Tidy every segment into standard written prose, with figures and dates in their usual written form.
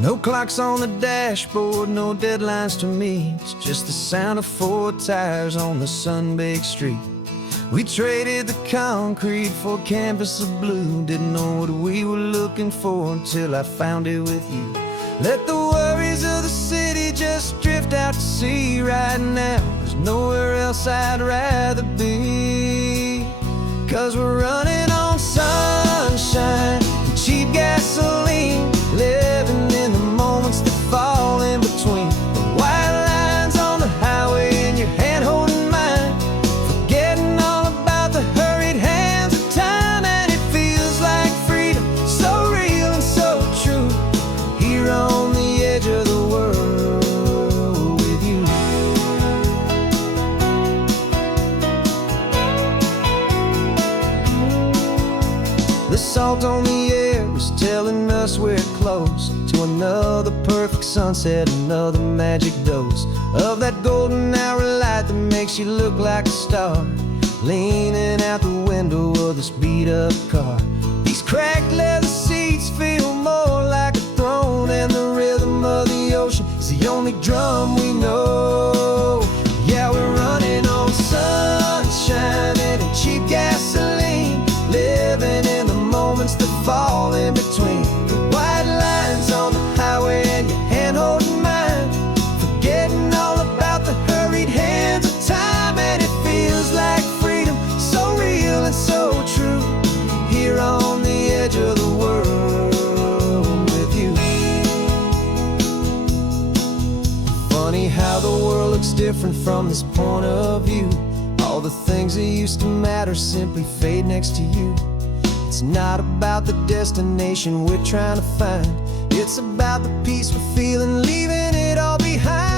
No clocks on the dashboard, no deadlines to meet. It's just the sound of 4 tires on the sun-baked street. We traded the concrete for a canvas of blue. Didn't know what we were looking for until I found it with you. Let the worries of the city just drift out to sea right now. There's nowhere else I'd rather be. 'Cause we're running on sunshine and cheap gasoline, living in the moments that fall in between. The white lines on the highway and your hand holding mine, forgetting all about the hurried hands of time. And it feels like freedom, so real and so true, here on the edge of the world with you. The salt on the air was telling us we're close to another perfect sunset, another magic dose of that golden hour light that makes you look like a star, leaning out the window of this beat-up car. These cracked leather seats feel more like a throne, and the rhythm of the ocean is the only drum we know. Yeah, we're running on sunshine and cheap gasoline, living in the moments that fall in between. The white lines on the highway and your hand holding mine, forgetting all about the hurried hands of time. And it feels like freedom, so real and so true, here on the edge of the world with you. Funny how the world looks different from this point of view. All the things that used to matter simply fade next to you. It's not about the destination we're trying to find, it's about the peace we're feeling, leaving it all behind.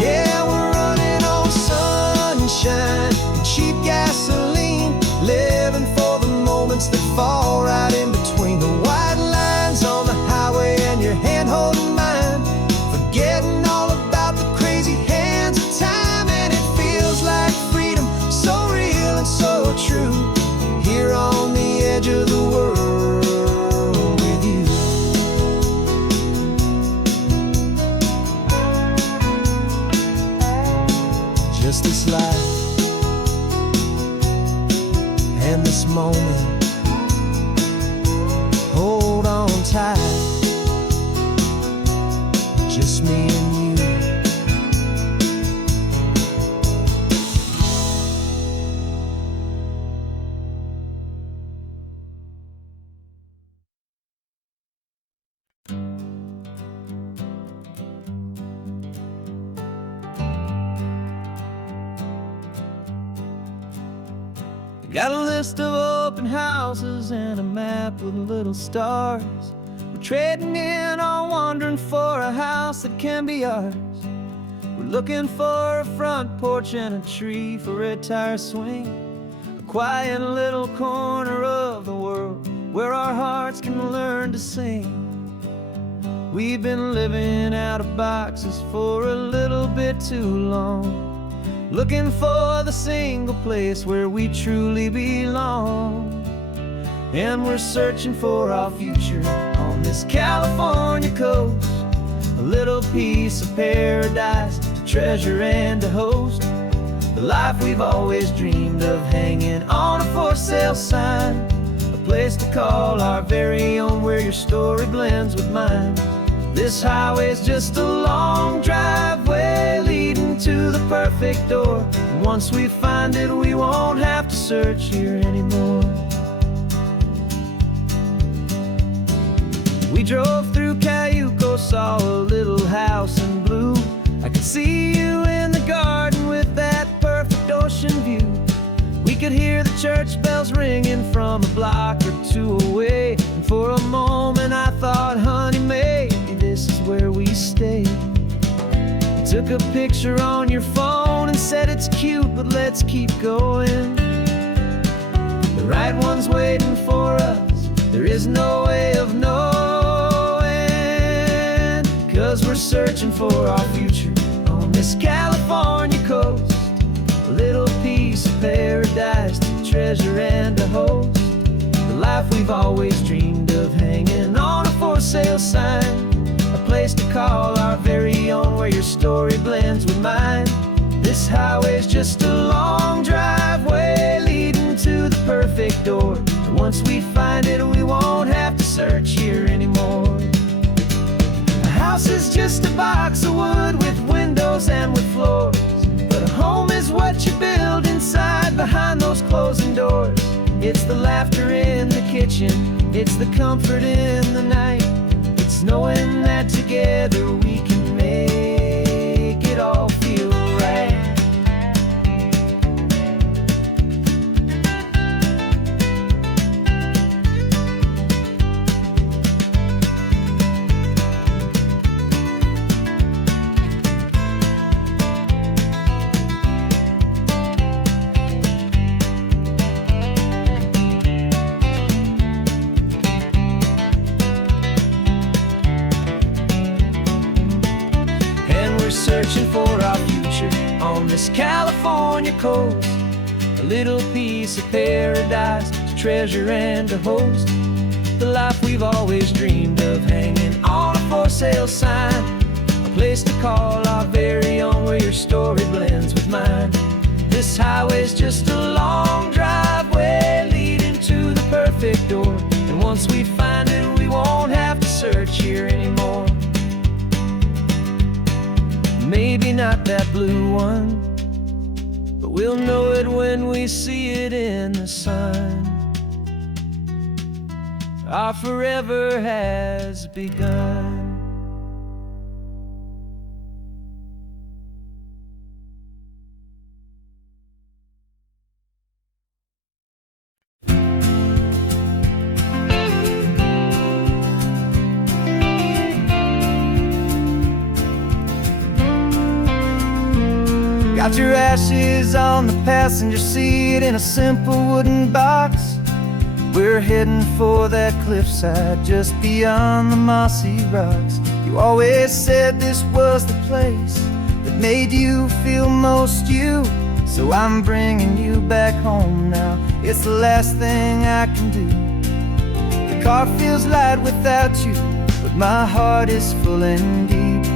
Yeah, we're running on sunshine and cheap gasoline, living for the moments that fall right in between. The white lines on the highway and your hand holding mine, forgetting all about the crazy hands of time. And it feels like freedom, so real and so true, here on the edge of the world with you. Just this life and this moment, hold on tight, just me and you. Got a list of open houses and a map with little stars. We're trading in or wandering for a house that can be ours. We're looking for a front porch and a tree for a tire swing, a quiet little corner of the world where our hearts can learn to sing. We've been living out of boxes for a little bit too long, looking for the single place where we truly belong. And we're searching for our future on this California coast, a little piece of paradise to treasure and to host, the life we've always dreamed of, hanging on a for sale sign, a place to call our very own, where your story blends with mine. This highway's just a long driveway leading to the perfect door, and once we find it, we won't have to search here anymore. We drove through Cayuco, saw a little house in blue. I could see you in the garden with that perfect ocean view. We could hear the church bells ringing from a block or two away, and for a moment I thought, honey, maybe this is where we stay. You took a picture on your phone and said it's cute, but let's keep going. The right one's waiting for us, there is no way of knowing. 'cause we're searching for our future on this California coast. A little piece of paradise to treasure and to host. The life we've always dreamed of, hanging on a for sale sign. A place to call our very own, where your story blends with mine. This highway's just a long driveway leading to the perfect door. And once we find it, we won't have to search here anymore. A house is just a box of wood with windows and with floors. But a home is what you build inside, behind those closing doors. It's the laughter in the kitchen, it's the comfort in the night. It's knowing that together we can make it all feel right. Searching for our future on this California coast. A little piece of paradise to treasure and to host. The life we've always dreamed of, hanging on a for sale sign. A place to call our very own, where your story blends with mine. This highway's just a long driveway leading to the perfect door. And once we find it, we won't have to search here anymore. Maybe not that blue one, but we'll know it when we see it in the sun. Our forever has begun. Got your ashes on the passenger seat in a simple wooden box. We're heading for that cliffside just beyond the mossy rocks. You always said this was the place that made you feel most you. So I'm bringing you back home now. It's the last thing I can do. The car feels light without you, but my heart is full and deep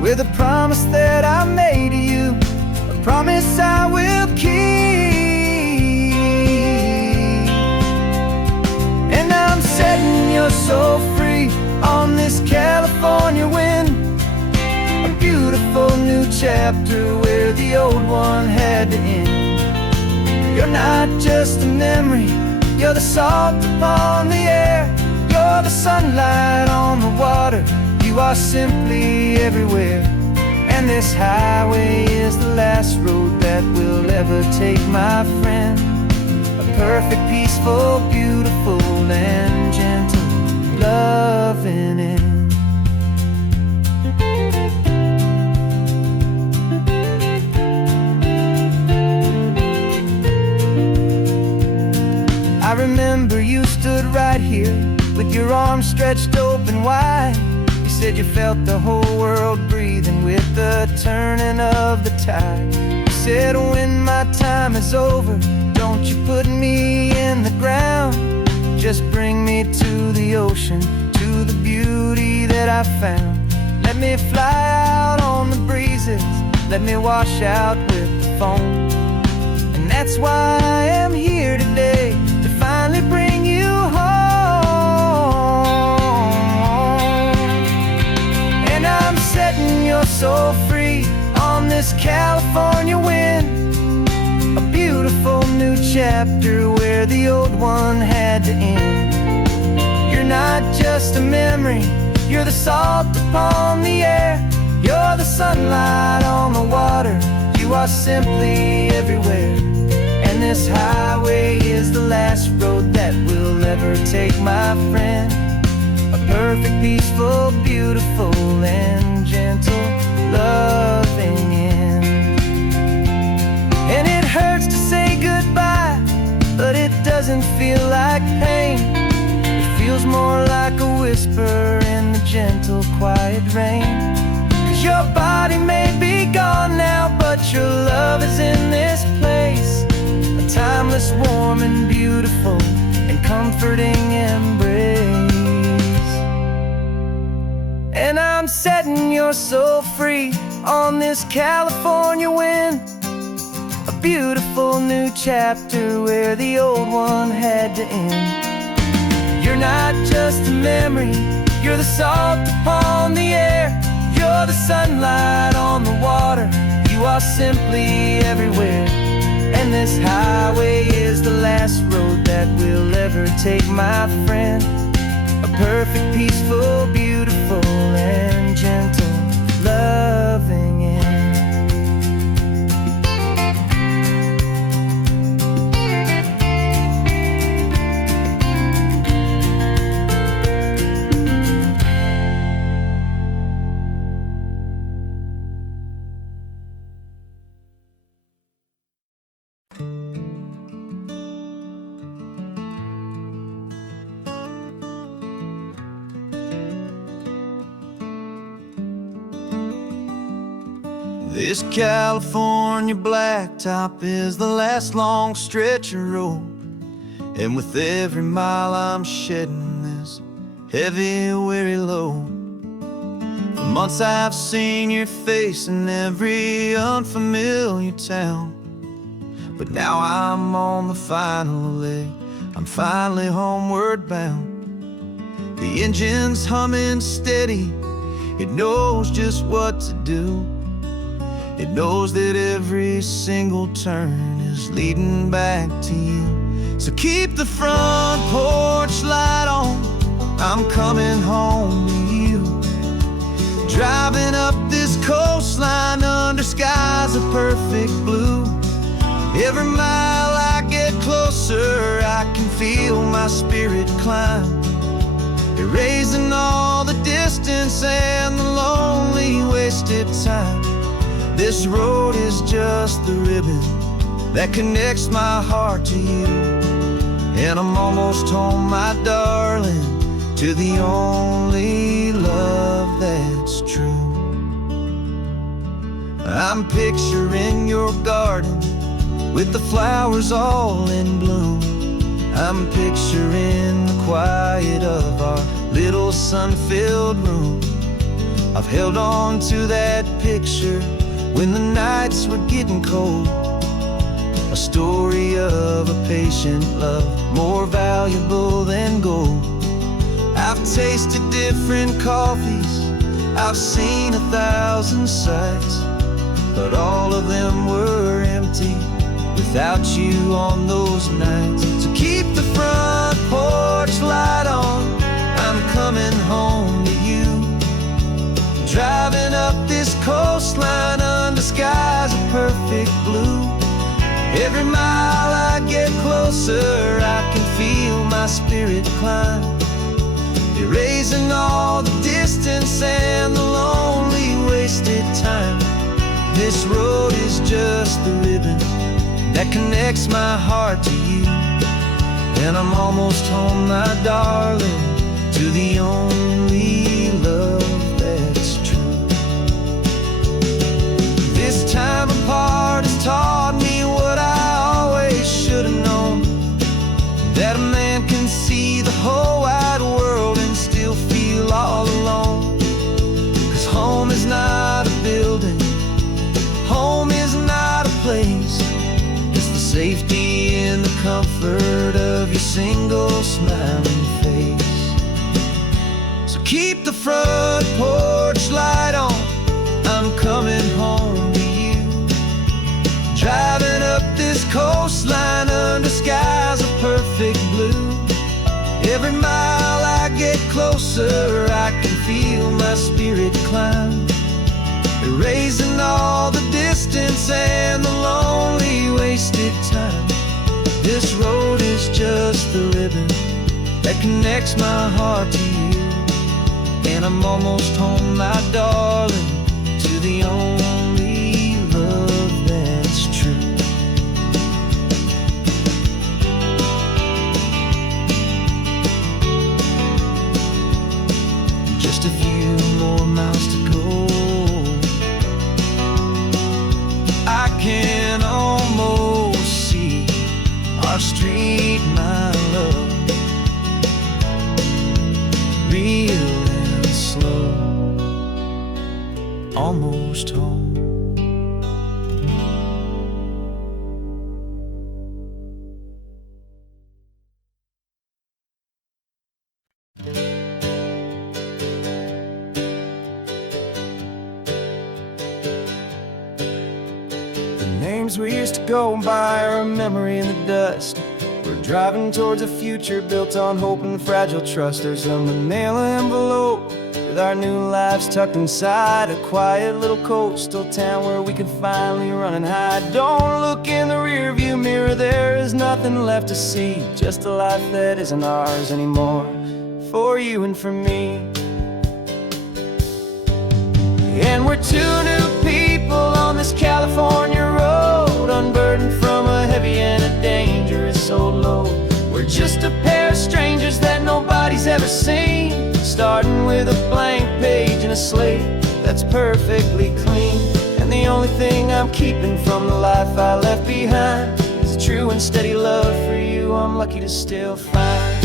with a promise that I made to you. Promise I will keep. And I'm setting your soul free on this California wind. A beautiful new chapter where the old one had to end. You're not just a memory, you're the salt upon the air. You're the sunlight on the water, you are simply everywhere. And this highway is the last road that we'll ever take, my friend. A perfect, peaceful, beautiful, and gentle, loving end. I remember you stood right here with your arms stretched open wide. Said you felt the whole world breathing with the turning of the tide. You said when my time is over, don't you put me in the ground. Just bring me to the ocean, to the beauty that I found. Let me fly out on the breezes, let me wash out with the foam. And that's why I am here today, to finally bring you home. Setting your soul free on this California wind. A beautiful new chapter where the old one had to end. You're not just a memory, you're the salt upon the air. You're the sunlight on the water, you are simply everywhere. And this highway is the last road that we'll ever take, my friend. A perfect, peaceful, beautiful, and gentle, loving end. And it hurts to say goodbye, but it doesn't feel like pain. It feels more like a whisper in the gentle, quiet rain. Your body may be gone now, but your love is in this place. A timeless, warm and beautiful and comforting embrace. And I'm setting your soul free on this California wind, a beautiful new chapter where the old one had to end. You're not just a memory, you're the salt upon the air. You're the sunlight on the water, you are simply everywhere. And this highway is the last road that we'll ever take, my friend. A perfect, peaceful, beautiful, and gentle, loving end. This California blacktop is the last long stretch of road, and with every mile I'm shedding this heavy, weary load. For months I've seen your face in every unfamiliar town, but now I'm on the final leg, I'm finally homeward bound. The engine's humming steady, it knows just what to do. It knows that every single turn is leading back to you. So keep the front porch light on, I'm coming home to you. Driving up this coastline under skies of perfect blue. Every mile I get closer, I can feel my spirit climb, erasing all the distance and the lonely wasted time. This road is just the ribbon that connects my heart to you. And I'm almost home, my darling, to the only love that's true. I'm picturing your garden with the flowers all in bloom. I'm picturing the quiet of our little sun-filled room. I've held on to that picture when the nights were getting cold, a story of a patient love more valuable than gold. I've tasted different coffees, I've seen 1,000 sights, but all of them were empty without you on those nights. So keep the front porch light on, I'm coming home to you. Driving up this coastline under skies of perfect blue. Every mile I get closer, I can feel my spirit climb, erasing all the distance and the lonely wasted time. This road is just the ribbon that connects my heart to you. And I'm almost home, my darling, to the only love that's true. This time apart has taught me what I always should have known, that a man can see the whole wide world and still feel all alone. 'Cause home is not a building, home is not a place, it's the safety and the comfort of your single smiling face. So keep the front porch light on, I'm coming home to you. Driving up this coastline under skies of perfect blue. Every mile I get closer, I can feel my spirit climb, erasing all the distance and the lonely wasted time. This road is just the ribbon that connects my heart to you. And I'm almost home, my darling, to the only love that's true. Just a few more miles to go. almost home. Names we used to go by are a memory in the dust. We're driving towards a future built on hope and fragile trust. There's a manila envelope with our new lives tucked inside, a quiet little coastal town where we can finally run and hide. Don't look in the rearview mirror, there is nothing left to see, just a life that isn't ours anymore, for you and for me. And we're two new people on this California road, unburdened from a heavy and a dangerous old load. We're just a pair of strangers that nobody's ever seen, starting with a blank page and a slate that's perfectly clean. And the only thing I'm keeping from the life I left behind is a true and steady love for you I'm lucky to still find.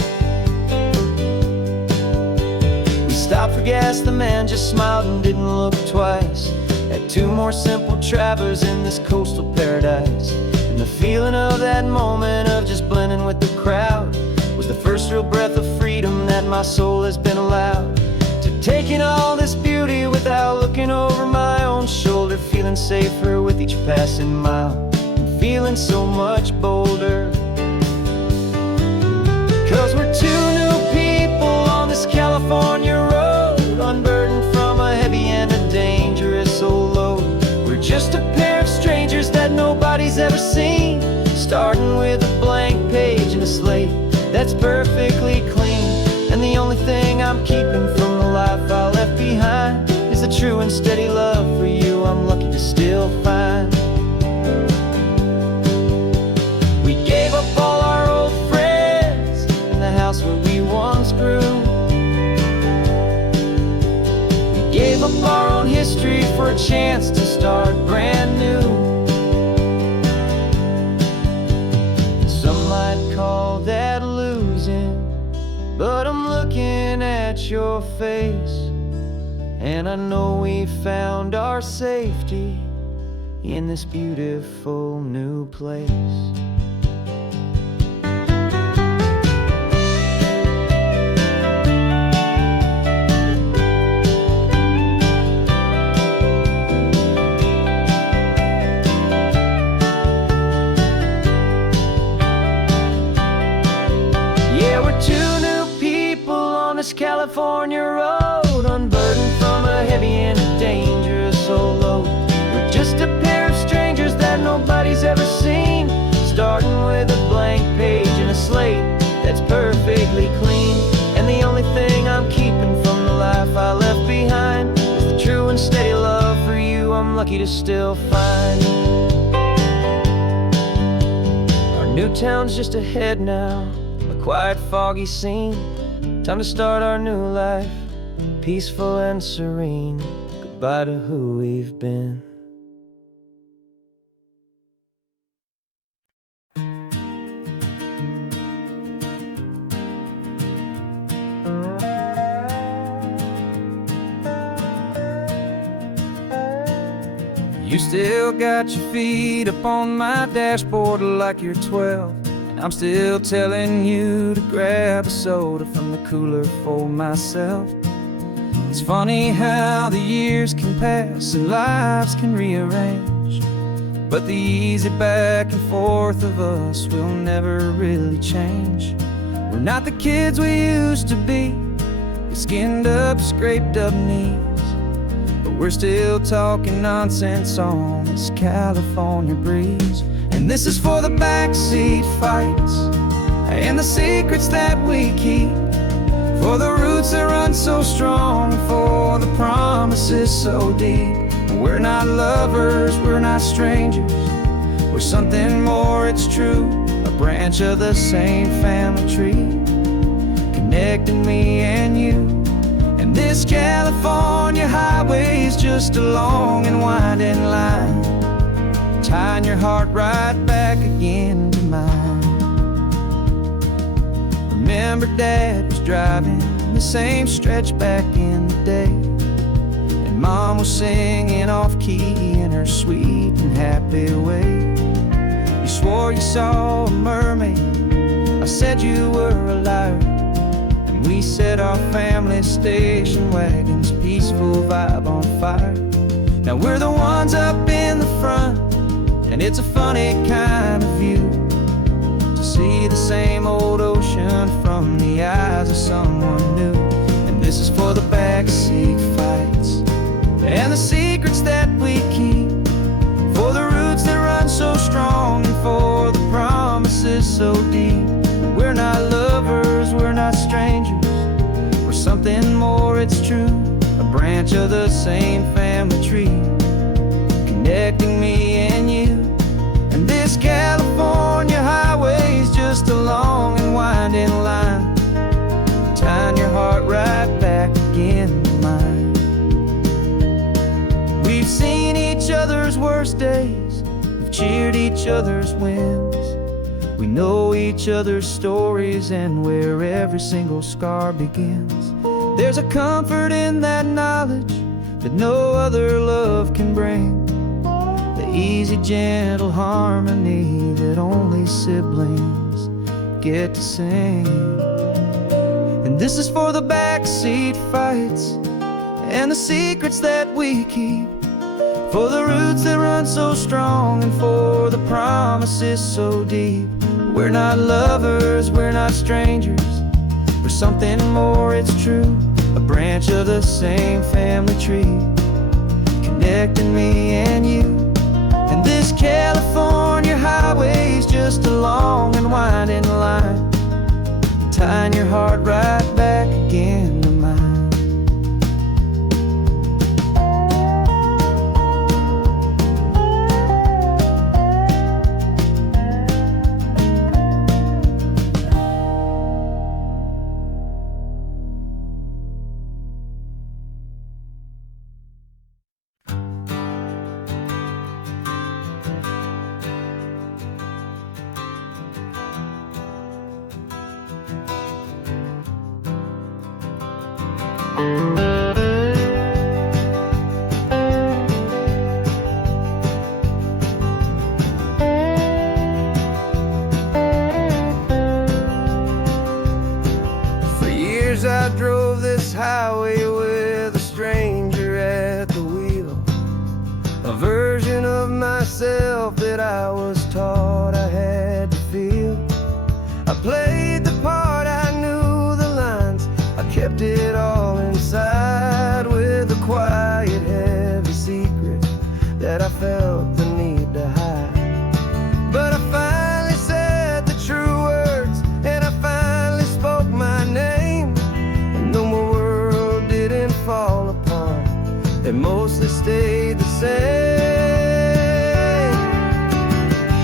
Stopped for gas, the man just smiled and didn't look twice. Had two more simple travelers in this coastal paradise. And the feeling of that moment of just blending with the crowd was the first real breath of freedom that my soul has been allowed to take in all this beauty without looking over my own shoulder, feeling safer with each passing mile and feeling so much bolder. 'Cause we're two new people on this California road, unburdened from a heavy and a dangerous old load. We're just a pair of strangers that nobody's ever seen, starting with a blank page and a slate that's perfectly clean. And the only thing I'm keeping from the life I left behind is the true and steady love for you I'm lucky to still find. We gave up all our old friends in the house where we once grew. Gave up our own history for a chance to start brand new. Some might call that losing, but I'm looking at your face, and I know we found our safety in this beautiful new place. California road, unburdened from a heavy and a dangerous old load. We're just a pair of strangers that nobody's ever seen, starting with a blank page and a slate that's perfectly clean. And the only thing I'm keeping from the life I left behind is the true and steady love for you I'm lucky to still find. Our new town's just ahead now, a quiet, foggy scene. Time to start our new life, peaceful and serene. Goodbye to who we've been. You still got your feet up on my dashboard like you're 12. I'm still telling you to grab a soda from the cooler for myself. It's funny how the years can pass and lives can rearrange, but the easy back and forth of us will never really change. We're not the kids we used to be, with skinned up, scraped up knees, but we're still talking nonsense on this California breeze. And this is for the backseat fights and the secrets that we keep, for the roots that run so strong, for the promises so deep. We're not lovers, we're not strangers, we're something more, it's true. A branch of the same family tree, connecting me and you. And this California highway is just a long and winding line, tying your heart right back again to mine. Remember Dad was driving the same stretch back in the day, and Mom mom was singing off-key in her sweet and happy way. You swore you saw a mermaid, I said you were a liar. And we set our family station wagon's peaceful vibe on fire. Now we're the ones up in the front, and it's a funny kind of view to see the same old ocean from the eyes of someone new. And this is for the backseat fights and the secrets that we keep, for the roots that run so strong and for the promises so deep. We're not lovers, we're not strangers, we're something more, it's true. A branch of the same family tree, connecting me and you. And this California highway's just a long and winding line, tying your heart right back again to mine. We've seen each other's worst days, we've cheered each other's wins. We know each other's stories and where every single scar begins. There's a comfort in that knowledge that no other love can bring, the easy, gentle harmony that only siblings get to sing. And this is for the backseat fights and the secrets that we keep, for the roots that run so strong and for the promises so deep. We're not lovers, we're not strangers, we're something more, it's true. A branch of the same family tree, connecting me and you. And this California highway's just a long and winding line, tying your heart right back again to mine. For years I drove this highway with a stranger at the wheel, a version of myself that I was taught I had to feel. I played the part, I knew the lines, I kept it all inside with a quiet, heavy secret that I felt the need to hide. But I finally said the true words, and I finally spoke my name. And though my world didn't fall apart, it mostly stayed the same.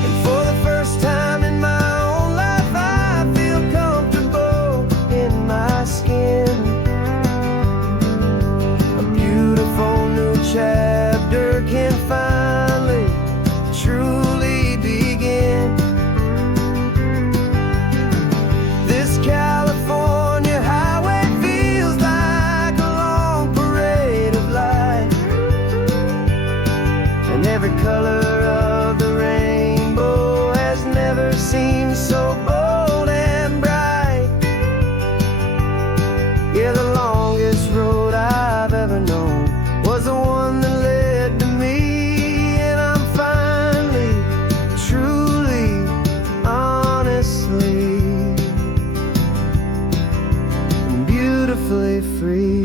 And for the first time in my own life, I feel comfortable in my skin. A beautiful new chapter can finally truly begin. This California highway feels like a long parade of light, and every color of the rainbow has never seemed so bold and bright. Yeah, the longest road I've ever known was the one that led to me, and I'm finally, truly, honestly, beautifully free.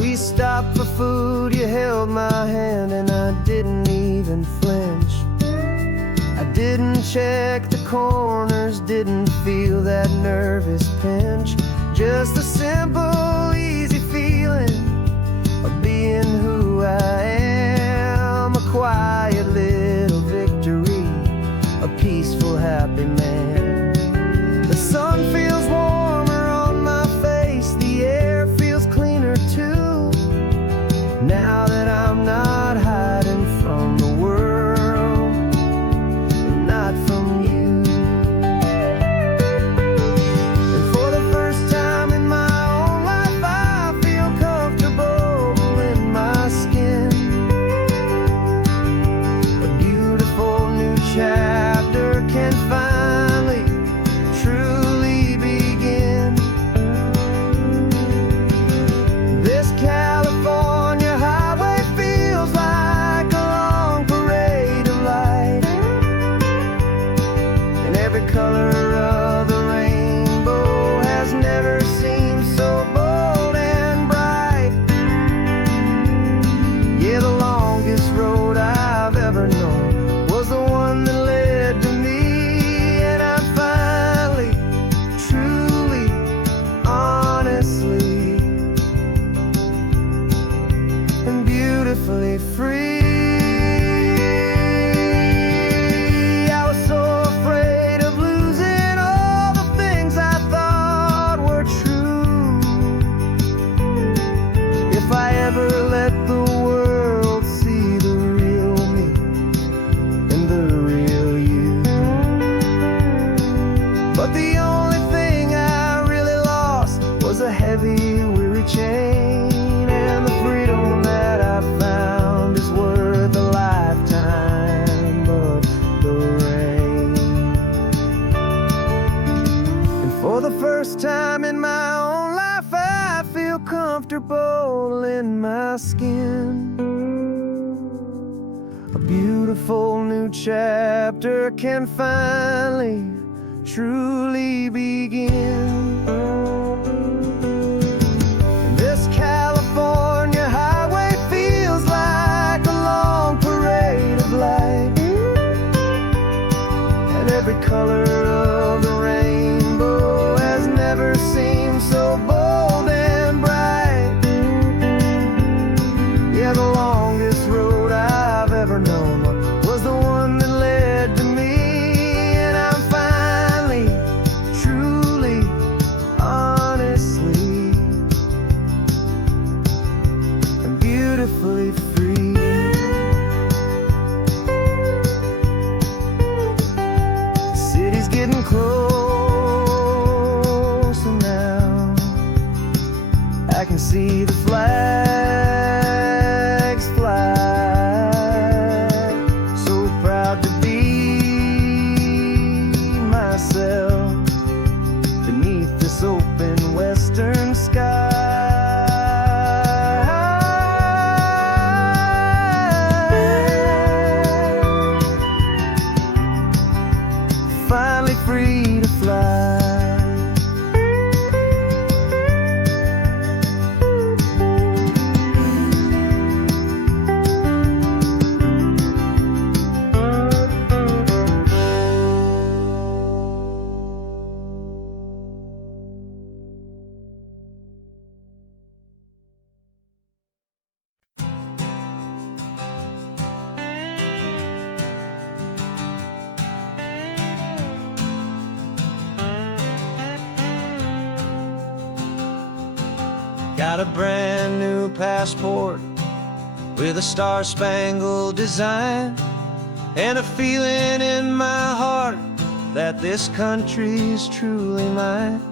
We stopped for food, you held my hand, and I didn't even flinch. I didn't check the corners, didn't feel that nervous pinch. Just a simple, easy feeling of being who I am. A quiet little victory, a peaceful, happy man. The sun feels warmer on my face, the air feels cleaner too, now that I'm not hiding from the world. a beautiful new chapter can finally, truly begin. This California highway feels like a long parade of light, and every color of the rainbow has never seemed so bold and bright. Yeah, the longest road I've ever known was the one that led to me, and I'm finally, truly, honestly, and beautifully free. The city's getting closer now. I can see the flags fly. So proud to be myself beneath this open western sky. Finally free to fly. Got a brand new passport with a star-spangled design, and a feeling in my heart that this country's truly mine.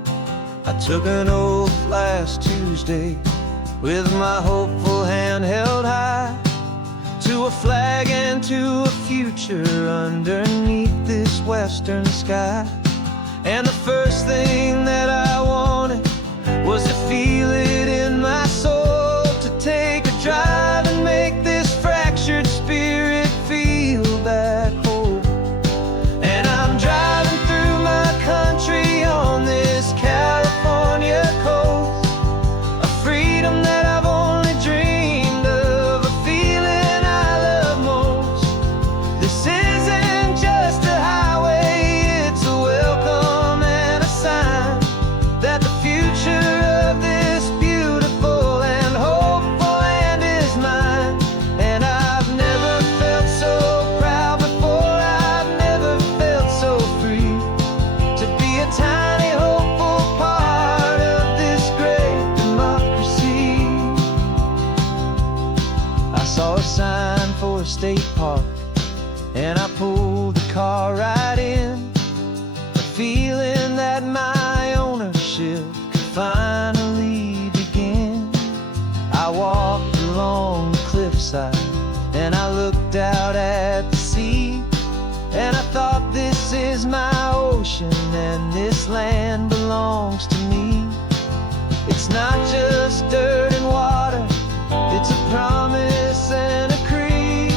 I took an oath last Tuesday with my hopeful hand held high, to a flag and to a future underneath this western sky. And the first thing that I wanted was to feel it in my soul, to take a drive and make this fractured spirit feel back home. And I'm driving through my country on this California coast, a freedom that I've only dreamed of, a feeling I love most. This isn't just a highway, it's a welcome and a sign that the future of this beautiful and hopeful land is mine. And I've never felt so proud before, I've never felt so free, to be a tiny hopeful part of this great democracy. I saw a sign for a state park, and I pulled the car right in, a feeling that my ownership could finally begin. I walked along the cliffside and I looked out at the sea, and I thought, this is my ocean and this land belongs to me. It's not just dirt and water, it's a promise and a creed,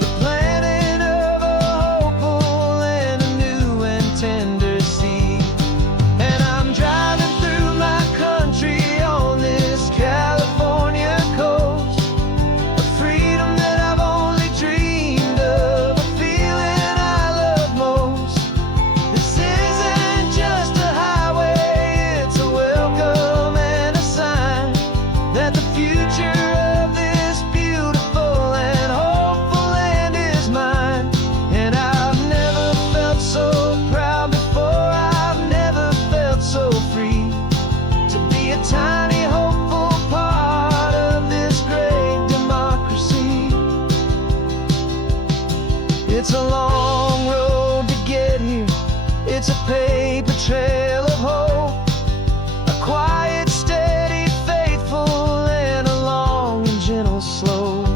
the planting of a hopeful and a new and tender seed. And I'm driving through my country on this California coast, a freedom that I've only dreamed of, a feeling I love most. This isn't just a highway, it's a welcome and a sign that the future of this beautiful and hopeful land is mine. And I've never felt so proud before, I've never felt so free, to be a tiny hopeful part of this great democracy. It's a long road to get here, it's a paper trail of hope, a quiet, steady, faithful, and a long and gentle slope.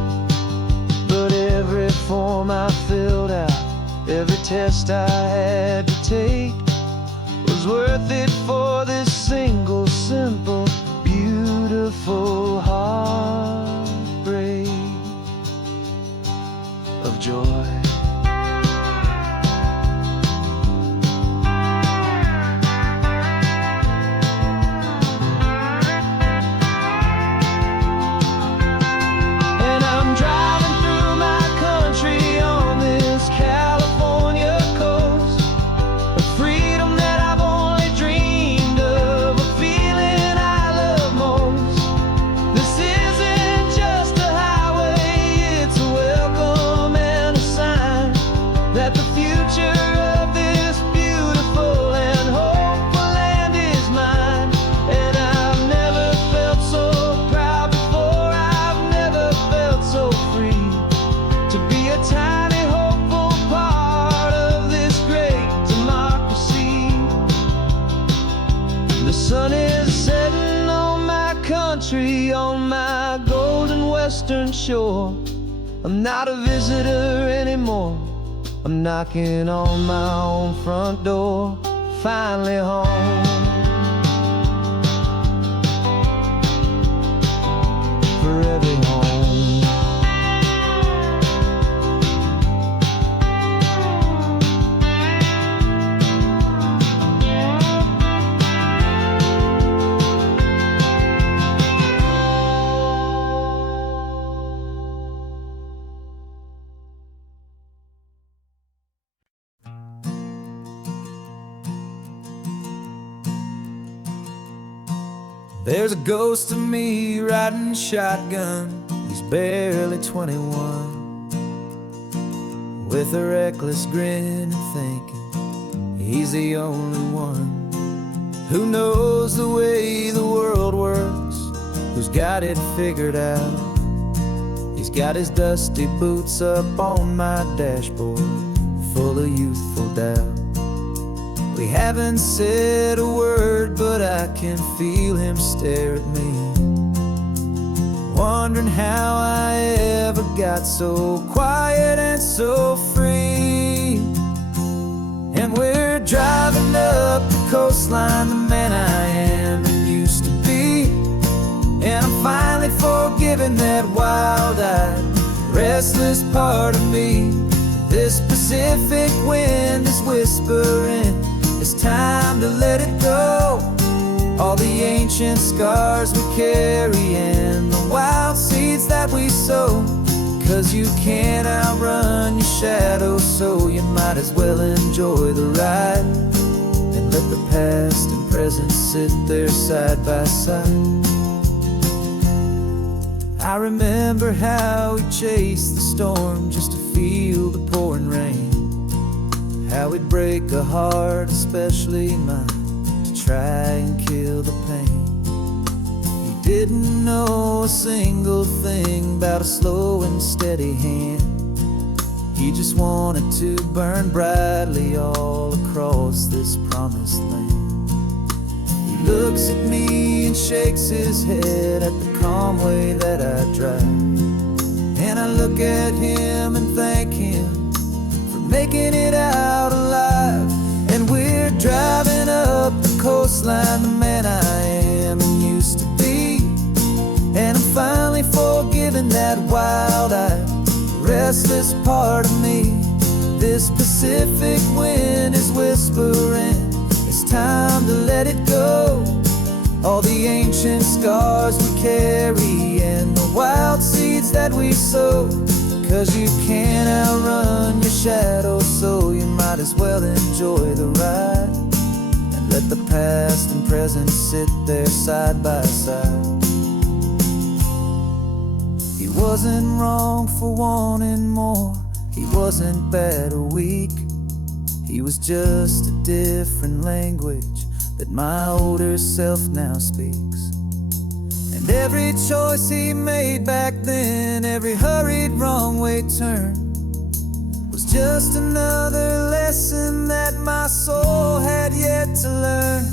But every form I filled out, every test I had to take, was worth it for this single, simple, beautiful heartbreak. of joy. And I'm driving through my country on this California coast, a freedom that I've only dreamed of, a feeling I love most. This isn't just a highway, it's a welcome and a sign that the future of this beautiful and hopeful land is mine. And I've never felt so proud before, I've never felt so free to be a tiny hopeful part of this great democracy. The sun is setting on my country, on my golden western shore. I'm not a visitor anymore, I'm knocking on my own front door, finally home. For every home. There's a ghost of me riding shotgun. He's barely 21, with a reckless grin and thinking he's the only one who knows the way the world works, who's got it figured out. He's got his dusty boots up on my dashboard, full of youthful doubt. We haven't said a word, but I can feel him stare at me, wondering how I ever got so quiet and so free. And we're driving up the coastline, the man I am and used to be. And I'm finally forgiving that wild-eyed, restless part of me. This Pacific wind is whispering, it's time to let it go. All the ancient scars we carry and the wild seeds that we sow. 'Cause you can't outrun your shadow, so you might as well enjoy the ride and let the past and present sit there side by side. I remember how we chased the storm just to feel the pouring rain, how we'd break a heart, especially mine, to try and kill the pain. He didn't know a single thing about a slow and steady hand. He just wanted to burn brightly all across this promised land. He looks at me and shakes his head at the calm way that I drive, and I look at him and thank him making it out alive. And we're driving up the coastline, the man I am and used to be. And I'm finally forgiving that wild-eyed, restless part of me. This Pacific wind is whispering, it's time to let it go. All the ancient scars we carry and the wild seeds that we sow. 'Cause you can't outrun your shadow, so you might as well enjoy the ride and let the past and present sit there side by side. He wasn't wrong for wanting more, he wasn't bad or weak. He was just a different language that my older self now speaks. And every choice he made back then, every hurried wrong way turn, was just another lesson that my soul had yet to learn.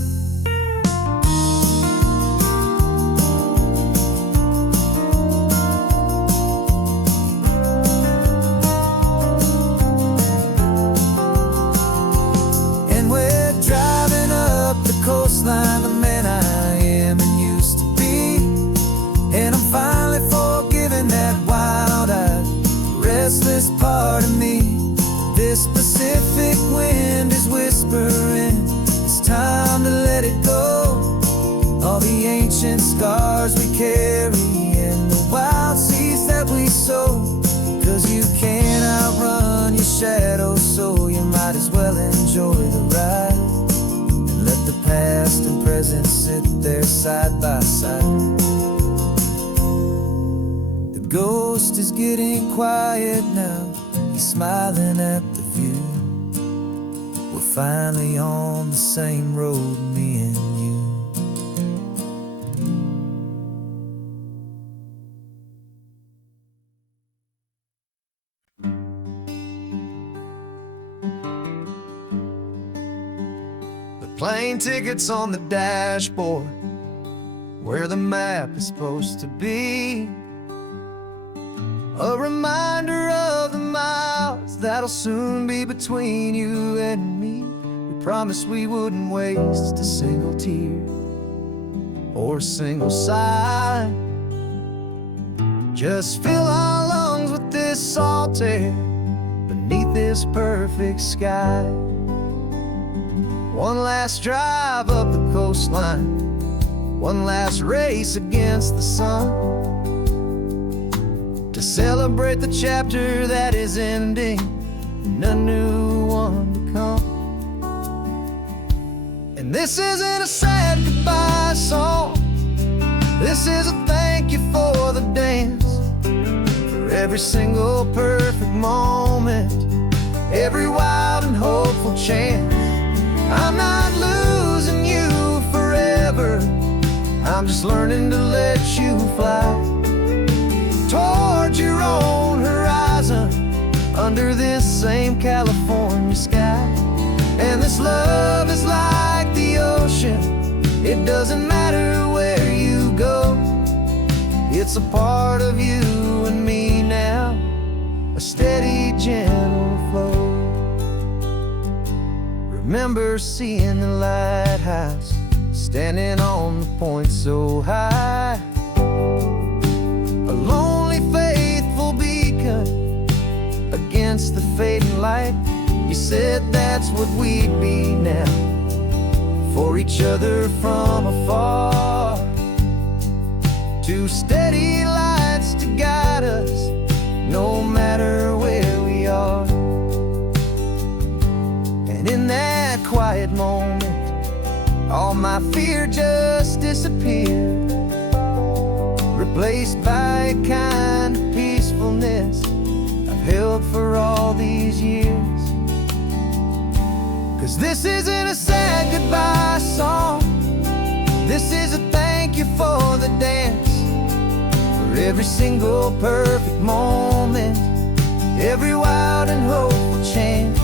And we're driving up the coastline, the man I am and used to be. And I'm finally forgiving that wild-eyed, restless part part of me. This Pacific wind is whispering, it's time to let it go. All the ancient scars we carry and the wild seeds that we sow. 'Cause you can't outrun your shadow, so you might as well enjoy the ride. And let the past and present sit there side by side. The ghost is getting quiet now, he's smiling at the view. We're finally on the same road, me and you. Plane tickets on the dashboard, where the map is supposed to be. A reminder of the miles that'll soon be between you and me. We promised we wouldn't waste a single tear or a single sigh. Just fill our lungs with this salt air beneath this perfect sky. One last drive up the coastline, one last race against the sun, to celebrate the chapter that is ending and a new one to come. And this isn't a sad goodbye song, this is a thank you for the dance, for every single perfect moment, every wild and hopeful chance. I'm not losing you forever, I'm just learning to let you fly towards your own horizon, under this same California sky. And this love is like the ocean, it doesn't matter where you go. It's a part of you and me now, a steady, gentle flow. Remember seeing the lighthouse, standing on the point so high, a lonely, faithful beacon against the fading light. You said that's what we'd be now, for each other from afar. Two steady lights to guide us, no matter where we are. And in that quiet moment, all my fear just disappeared, replaced by a kind of peacefulness I've held for all these years. 'Cause this isn't a sad goodbye song, this is a thank you for the dance, for every single perfect moment, every wild and hopeful chance.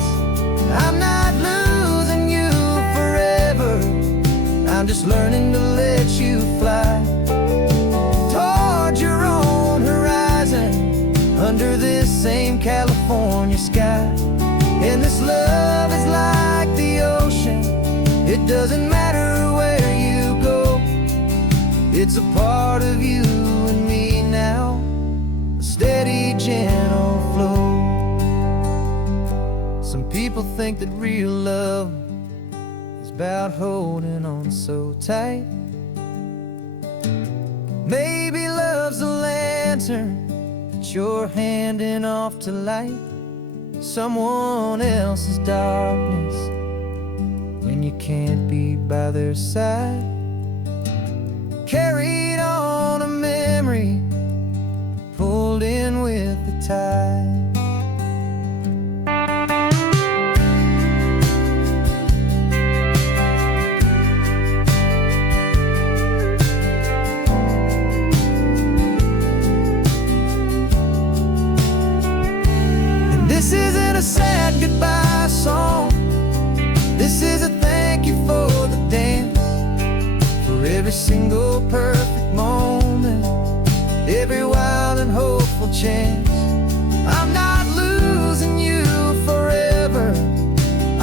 I'm not losing you forever, I'm just learning to let you fly towards your own horizon, under this same California sky. And this love is like the ocean, it doesn't matter where you go. It's a part of you and me now, a steady, gentle flow. Some people think that real love is about holding on so tight. Maybe love's a lantern that you're handing off to light someone else's darkness when you can't be by their side. Carried on a memory, pulled in with the tide. This isn't a sad goodbye song, this is a thank you for the dance, for every single perfect moment, every wild and hopeful chance. I'm not losing you forever,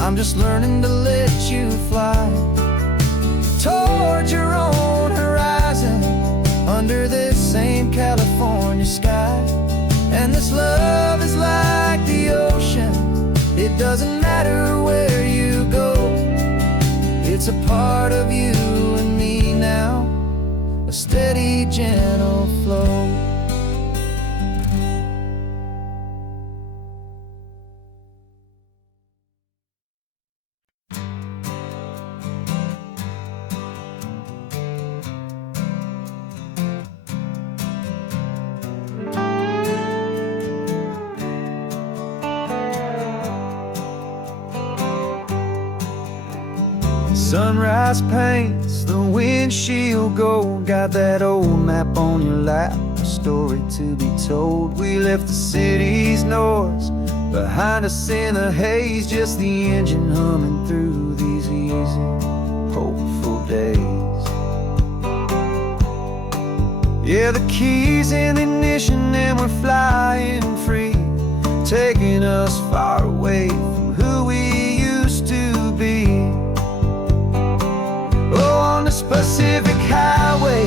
I'm just learning to let you fly towards your own horizon, under this same California sky. And this love is like the ocean, doesn't matter where you go, it's a part of you and me now, a steady, gentle flow. Sunrise paints the windshield gold. Got that old map on your lap, a story to be told. We left the city's noise behind us in the haze, just the engine humming through these easy, hopeful days. Yeah, the keys in the ignition and we're flying free, taking us far away from who we used to be. Oh, on this Pacific highway,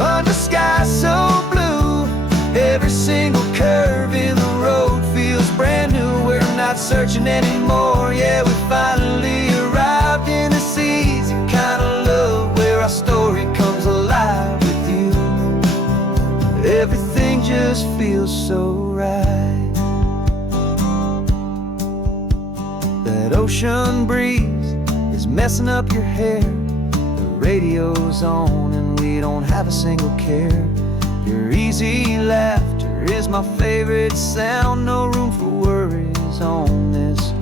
under sky so blue, every single curve in the road feels brand new. We're not searching anymore, yeah, we finally arrived in this easy kind of love, where our story comes alive with you. Everything just feels so right. That ocean breeze is messing up your hair, radio's on and we don't have a single care. Your easy laughter is my favorite sound. No room for worries on this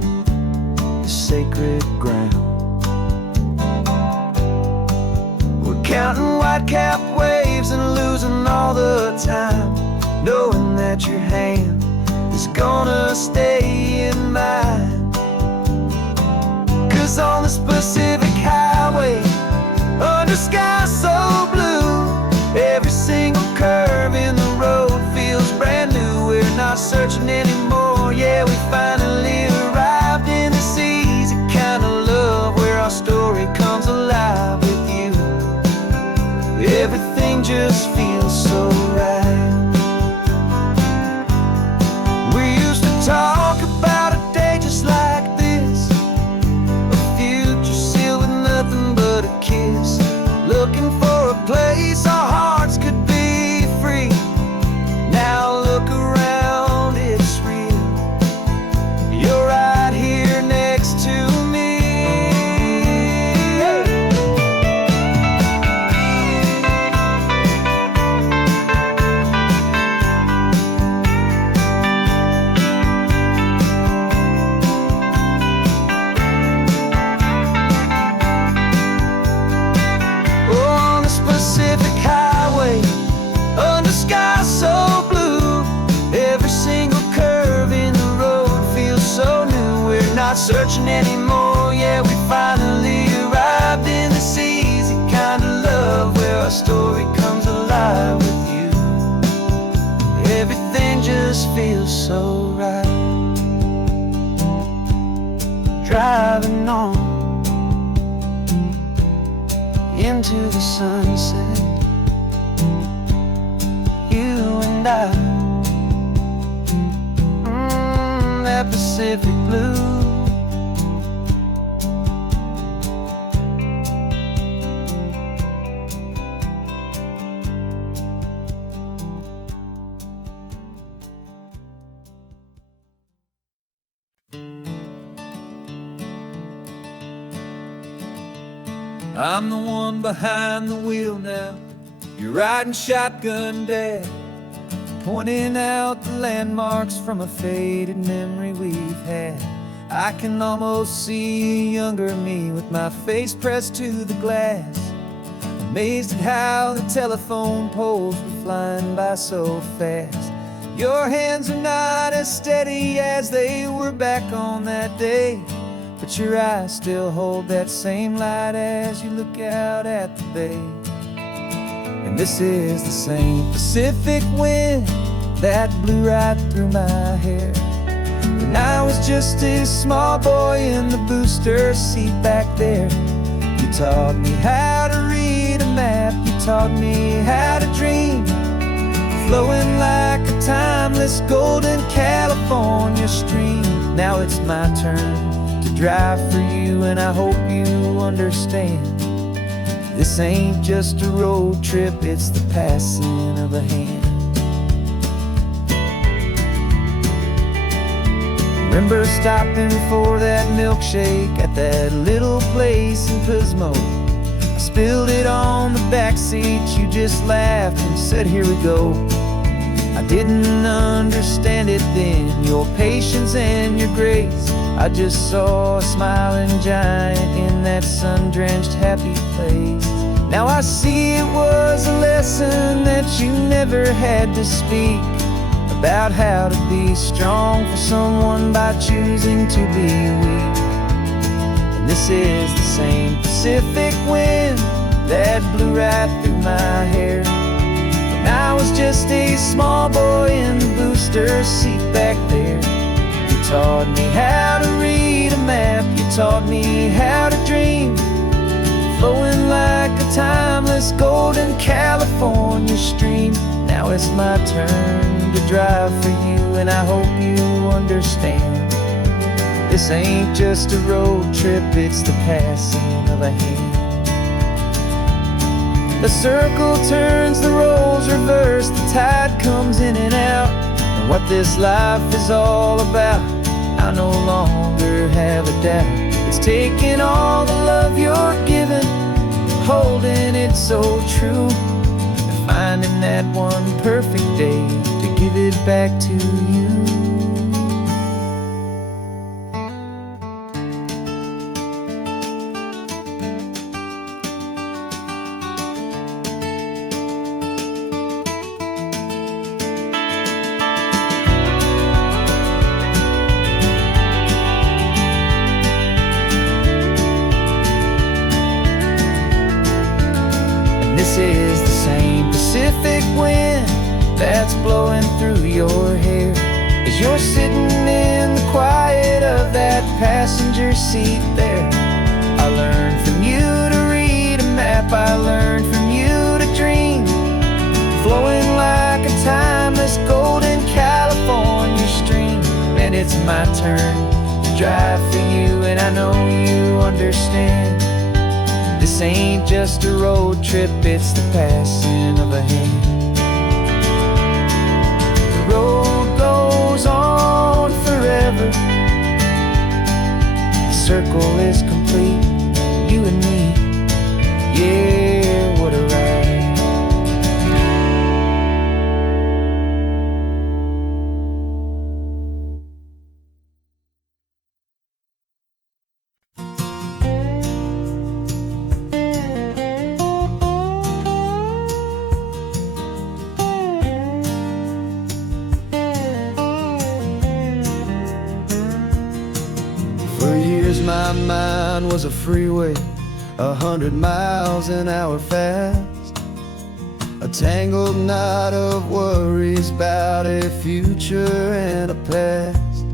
sacred ground. We're counting white-capped waves and losing all the time, knowing that your hand is gonna stay in mine. 'Cause on this Pacific highway, under sky so blue, every single curve in the road feels brand new. We're not searching anymore, yeah, we finally arrived in this easy kind of love, where our story comes alive with you. Everything just feels so right. We used to talk about a day just like this, a future sealed with nothing but a kiss, looking for a place our hearts could be free. Now look around, it's real. You're right here next to me. Pacific highway, under sky so blue, every single curve in the road feels so new. We're not searching anymore, yeah, we finally arrived in this easy kind of love, where our story comes alive with you. Everything just feels so right. Driving on into the sunset, you and I, that Pacific blue. I'm the one behind the wheel now, you're riding shotgun, Dad, pointing out the landmarks from a faded memory we've had. I can almost see a younger me with my face pressed to the glass, amazed at how the telephone poles were flying by so fast. Your hands are not as steady as they were back on that day, but your eyes still hold that same light as you look out at the bay. And this is the same Pacific wind that blew right through my hair when I was just a small boy in the booster seat back there. You taught me how to read a map, you taught me how to dream, flowing like a timeless golden California stream. Now it's my turn to drive for you, and I hope you understand. This ain't just a road trip, it's the passing of a hand. Remember stopping for that milkshake at that little place in Pismo? I spilled it on the back seat, you just laughed and said, here we go. I didn't understand it then, your patience and your grace. I just saw a smiling giant in that sun-drenched happy place. Now I see it was a lesson that you never had to speak, about how to be strong for someone by choosing to be weak. And this is the same Pacific wind that blew right through my hair when I was just a small boy in the booster seat back there. You taught me how to read a map, you taught me how to dream, flowing like a timeless golden California stream. Now it's my turn to drive for you, and I hope you understand. This ain't just a road trip, it's the passing of a hand. The circle turns, the roles reverse, the tide comes in and out. And what this life is all about, I no longer have a doubt. It's taking all the love you're giving, holding it so true, and finding that one perfect day to give it back to you. This is the same Pacific wind that's blowing through your hair as you're sitting in the quiet of that passenger seat there. I learned from you to read a map, I learned from you to dream, flowing like a timeless golden California stream. And it's my turn to drive for you, and I know you understand. This ain't just a road trip, it's the passing of a hand. The road goes on forever, the circle is complete, you and me, yeah, what a ride. For years my mind was a freeway, 100 miles an hour fast, a tangled knot of worries about a future and a past.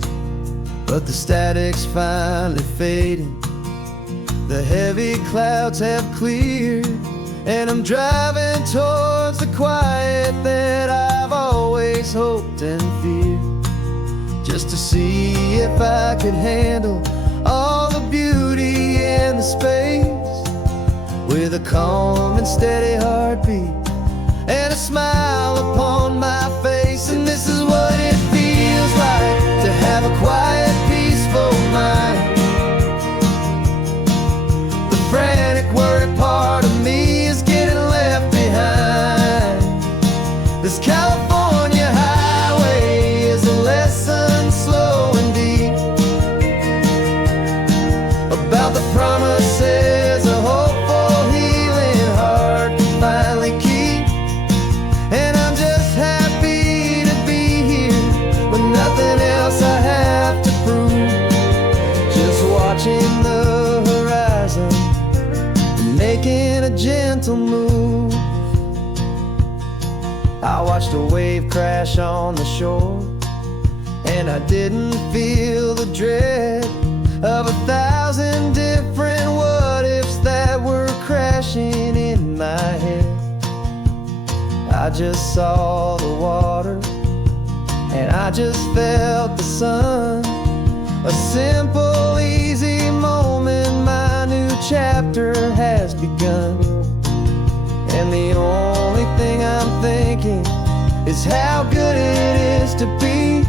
But the static's finally fading, the heavy clouds have cleared, and I'm driving towards the quiet that I've always hoped and feared, just to see if I could handle all the beauty and the space, with a calm and steady heartbeat and a smile upon my face. And this is what it feels like to have a quiet, peaceful mind. The frantic, worried part of me is getting left behind. This California highway is a lesson slow and deep about the promises a hopeful, healing heart can finally keep. And I'm just happy to be here with nothing else I have to prove, just watching the horizon and making a gentle move. I watched a wave crash on the shore, and I didn't feel the dread of 1,000 different what-ifs that were crashing in my head. I just saw the water, and I just felt the sun A simple, easy moment, my new chapter has begun. And the only thing I'm thinking is how good it is to be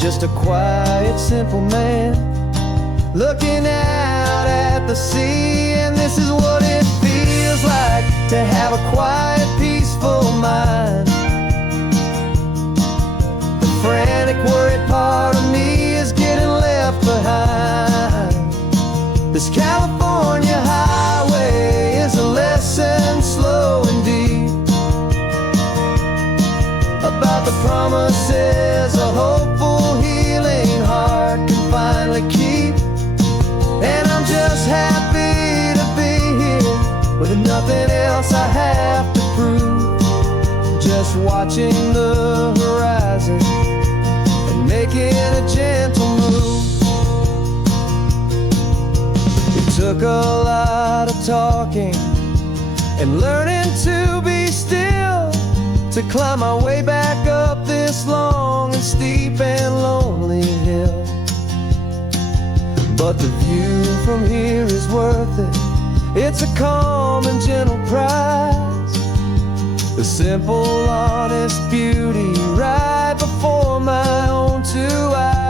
just a quiet, simple man looking out at the sea. And this is what it feels like to have a quiet, peaceful mind. The frantic, worried part of me is getting left behind. This California highway is a lesson, slow and deep, about the promises a hopeful, healing heart can finally keep. And I'm just happy to be here with nothing else I have to prove, just watching the horizon and making a gentle move. It took a lot of talking and learning to be still to climb my way back up this long and steep and lonely hill. But the view from here is worth it. It's a calm and gentle prize, the simple, honest beauty right before my own two eyes.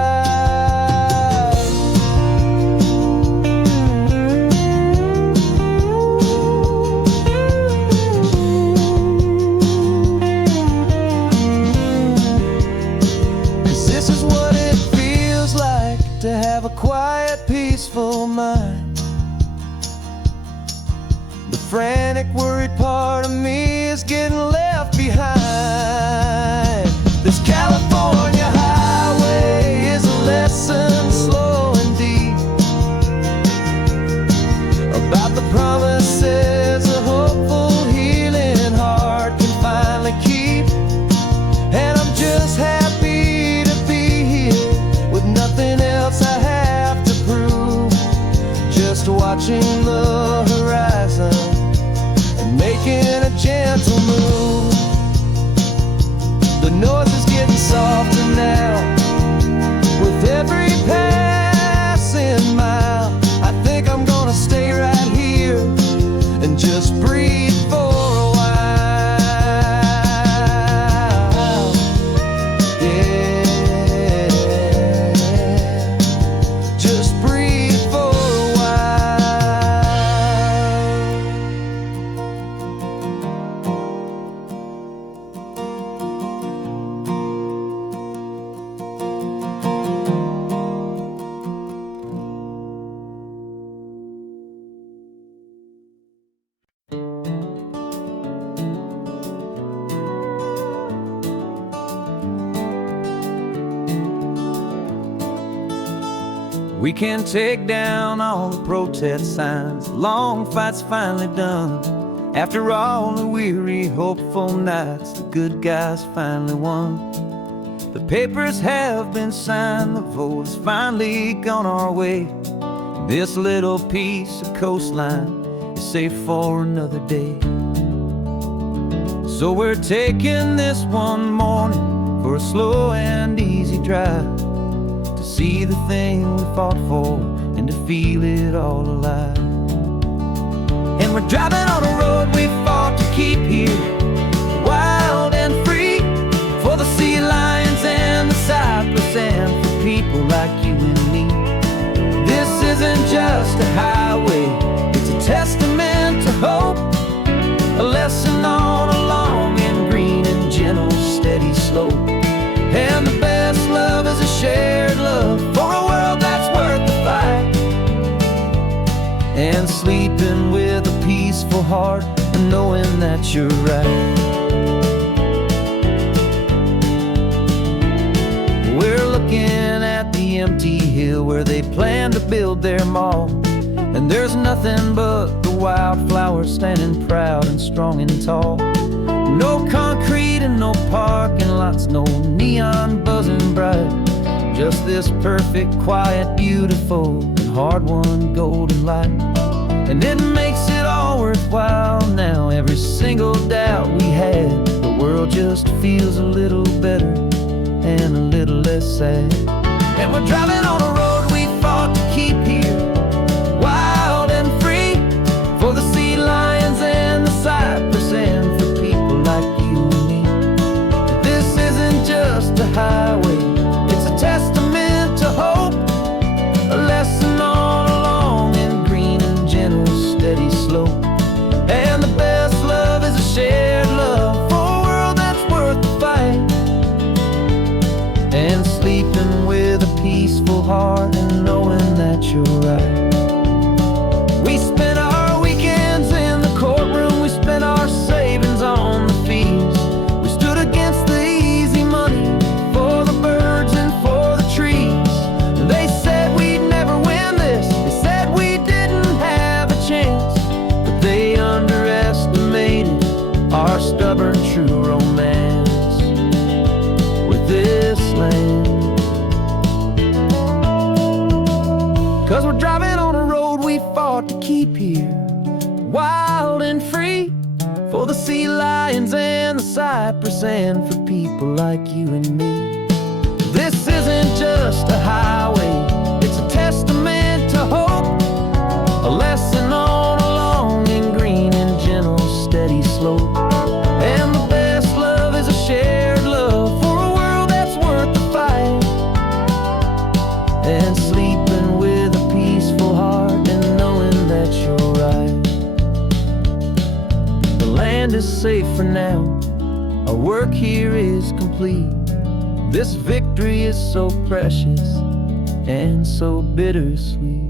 'Cause this is what it feels like to have a quiet, peaceful mind. The frantic, worried part of me is getting left behind. This California highway is a lesson, slow and deep, about the promises a hopeful, healing heart can finally keep. And I'm just happy to be here with nothing else I have to prove, just watching the horizon and making a gentle move. The noise is getting softer now with every passing mile. I think I'm gonna stay right here and just breathe for a while. Yeah, just breathe for a while. We can take down all the protest signs, long fight's finally done. After all the weary, hopeful nights, the good guys finally won. The papers have been signed, the vote has finally gone our way. This little piece of coastline is safe for another day. So we're taking this one morning for a slow and easy drive, to see the thing we fought for and to feel it all alive. And we're driving on a road we fought to keep here, wild and free, for the sea lions and the cypress and for people like you and me. This isn't just a highway, it's a testament to hope, a lesson on a long and green and gentle, steady slope. And the best love is a shared love for a world that's worth the fight, and sleeping with a peaceful heart and knowing that you're right. We're looking at the empty hill where they plan to build their mall, and there's nothing but the wildflowers standing proud and strong and tall. No concrete and no parking lots, no neon buzzing bright, just this perfect, quiet, beautiful, and hard-won golden light. And it makes it all worthwhile now, every single doubt we had. The world just feels a little better and a little less sad. And we're driving on a heart and knowing that you're right. We spent our weekends in the courtroom, we spent our savings on the fees. We stood against the easy money for the birds and for the trees. And they said we'd never win this, they said we didn't have a chance, but they underestimated our stubborn true romance with this land. 'Cause we're driving on a road we fought to keep here, wild and free, for the sea lions and the cypress and for people like you and me. This isn't just a highway, it's a testament to hope, a lesson on a long and green and gentle steady slope. And the best love is a shared love for a world that's worth the fight, and sleeping with a peaceful heart and knowing that you're right. The land is safe for now, our work here is complete. This victory is so precious and so bittersweet.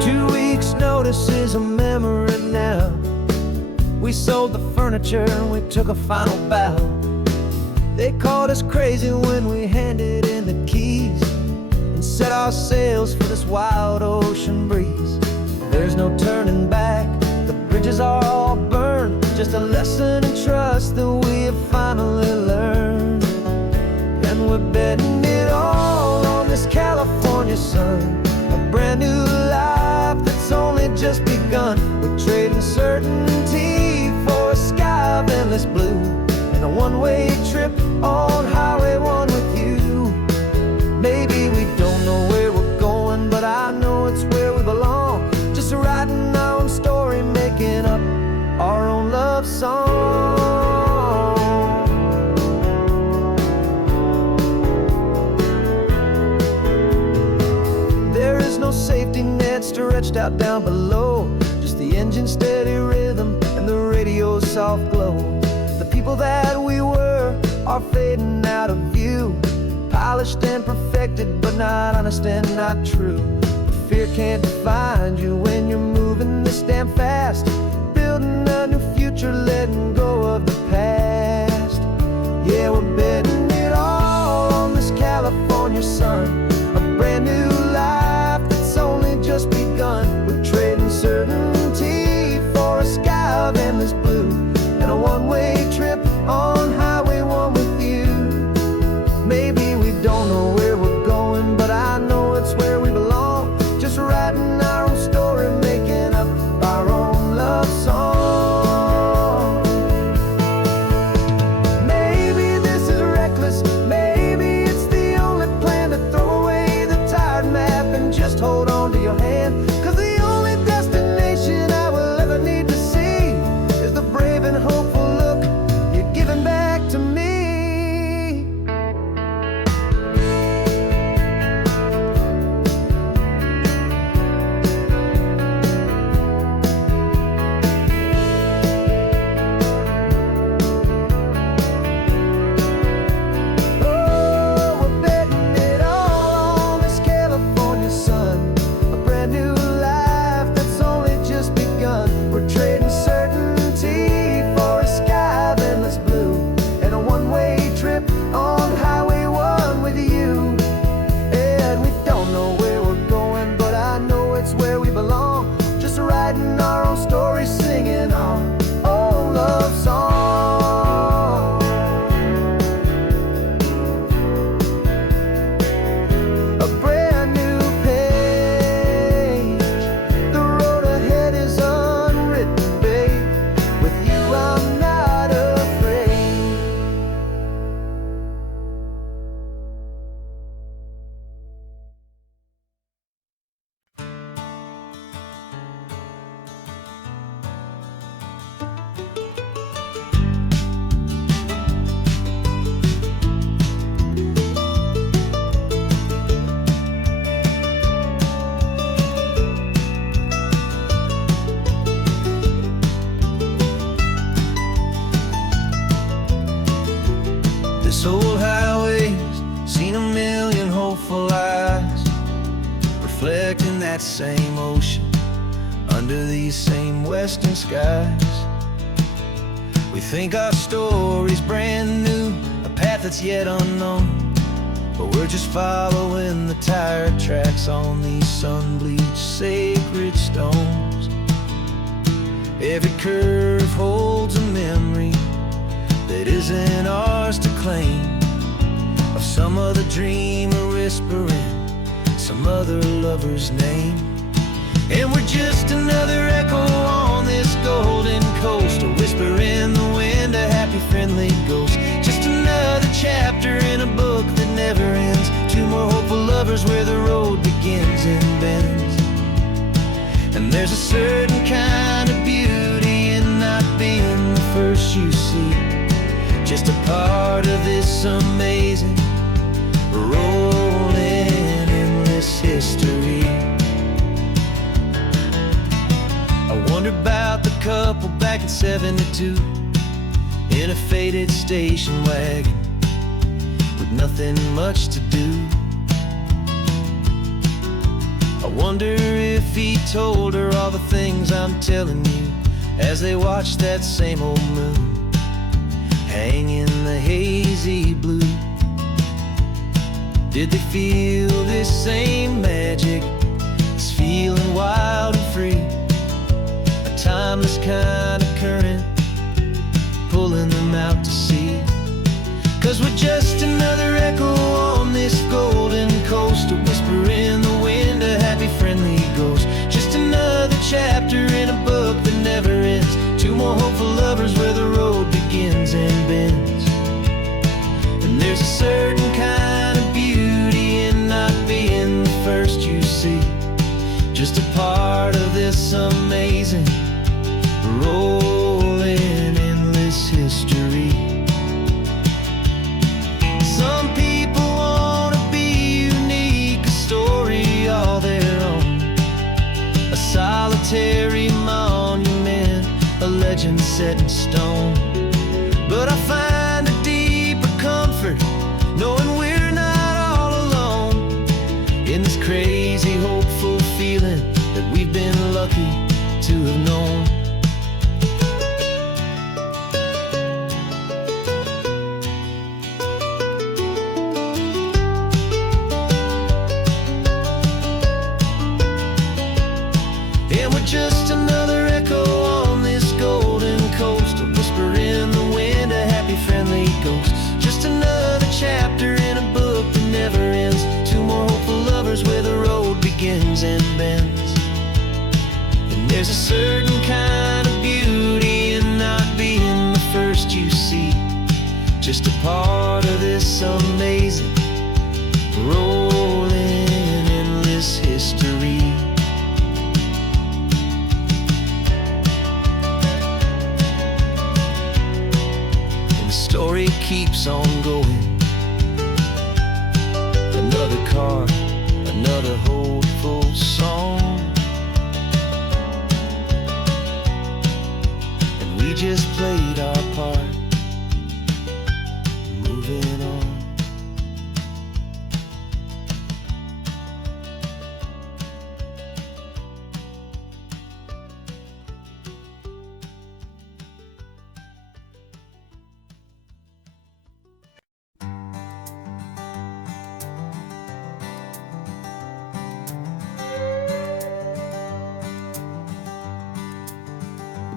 2 weeks' notice is a memory now. We sold the furniture and we took a final bow. They called us crazy when we handed in the keys and set our sails for this wild ocean breeze. There's no turning back, the bridges are all burned, just a lesson in trust that we have finally learned. And we're betting it all on this California sun, a brand new life that's only just begun. We're trading certainty for a sky of endless blue, and a one-way trip on Highway 1 with you. Maybe we don't know where we're going, but I know it's where we belong. Just writing our own story, making up our own love song. There is no safety net stretched out down below, just the engine's steady rhythm and the radio's soft glow. The people that we were are fading out of view, polished and perfected, but not honest and not true. Fear can't find you when you're moving this damn fast, building a new future, letting go of the past. Yeah, we're betting it all on this California sun, a brand new life that's only just begun. We're trading certainty for a sky of endless blue, and a one-way trip on Highway 1 with you. Maybe we don't know where we're going, but I know it's where we belong. Just writing our own story, making up our own love song. This old highway's seen a million hopeful eyes, reflecting that same ocean under these same western skies. We think our story's brand new, a path that's yet unknown, but we're just following the tire tracks on these sun-bleached sacred stones. Every curve holds a memory that isn't ours to claim, of some other dreamer whispering some other lover's name. And we're just another echo on this golden coast, a whisper in the wind, a happy friendly ghost. Just another chapter in a book that never ends, two more hopeful lovers where the road begins and bends. And there's a certain kind of beauty in not being the first you see, just a part of this amazing rolling endless history. I wonder about the couple back in '72 in a faded station wagon with nothing much to do. I wonder if he told her all the things I'm telling you as they watched that same old moon hang in the hazy blue. Did they feel this same magic, this feeling wild and free, a timeless kind of current pulling them out to sea? 'Cause we're just another echo on this golden coast, a whisper in the wind, a happy friendly ghost. Just another chapter in a book that never ends, two more hopeful lovers where the road begins and bends. And there's a certain kind of beauty in not being the first you see, just a part of this amazing rolling endless history. Some people want to be unique, a story all their own, a solitary monument, a legend set in stone. But I find a deeper comfort knowing we're not all alone in this crazy hopeful feeling that we've been lucky to have known. And we're just another echo on this golden coast, a whisper in the wind, a happy friendly ghost. Just another chapter in a book that never ends, two more hopeful lovers where the road begins and bends. And there's a certain kind of beauty in not being the first you see, just a part of this amazing rolling endless history. Story keeps on going, another card, another hopeful song, and we just played our part, moving on.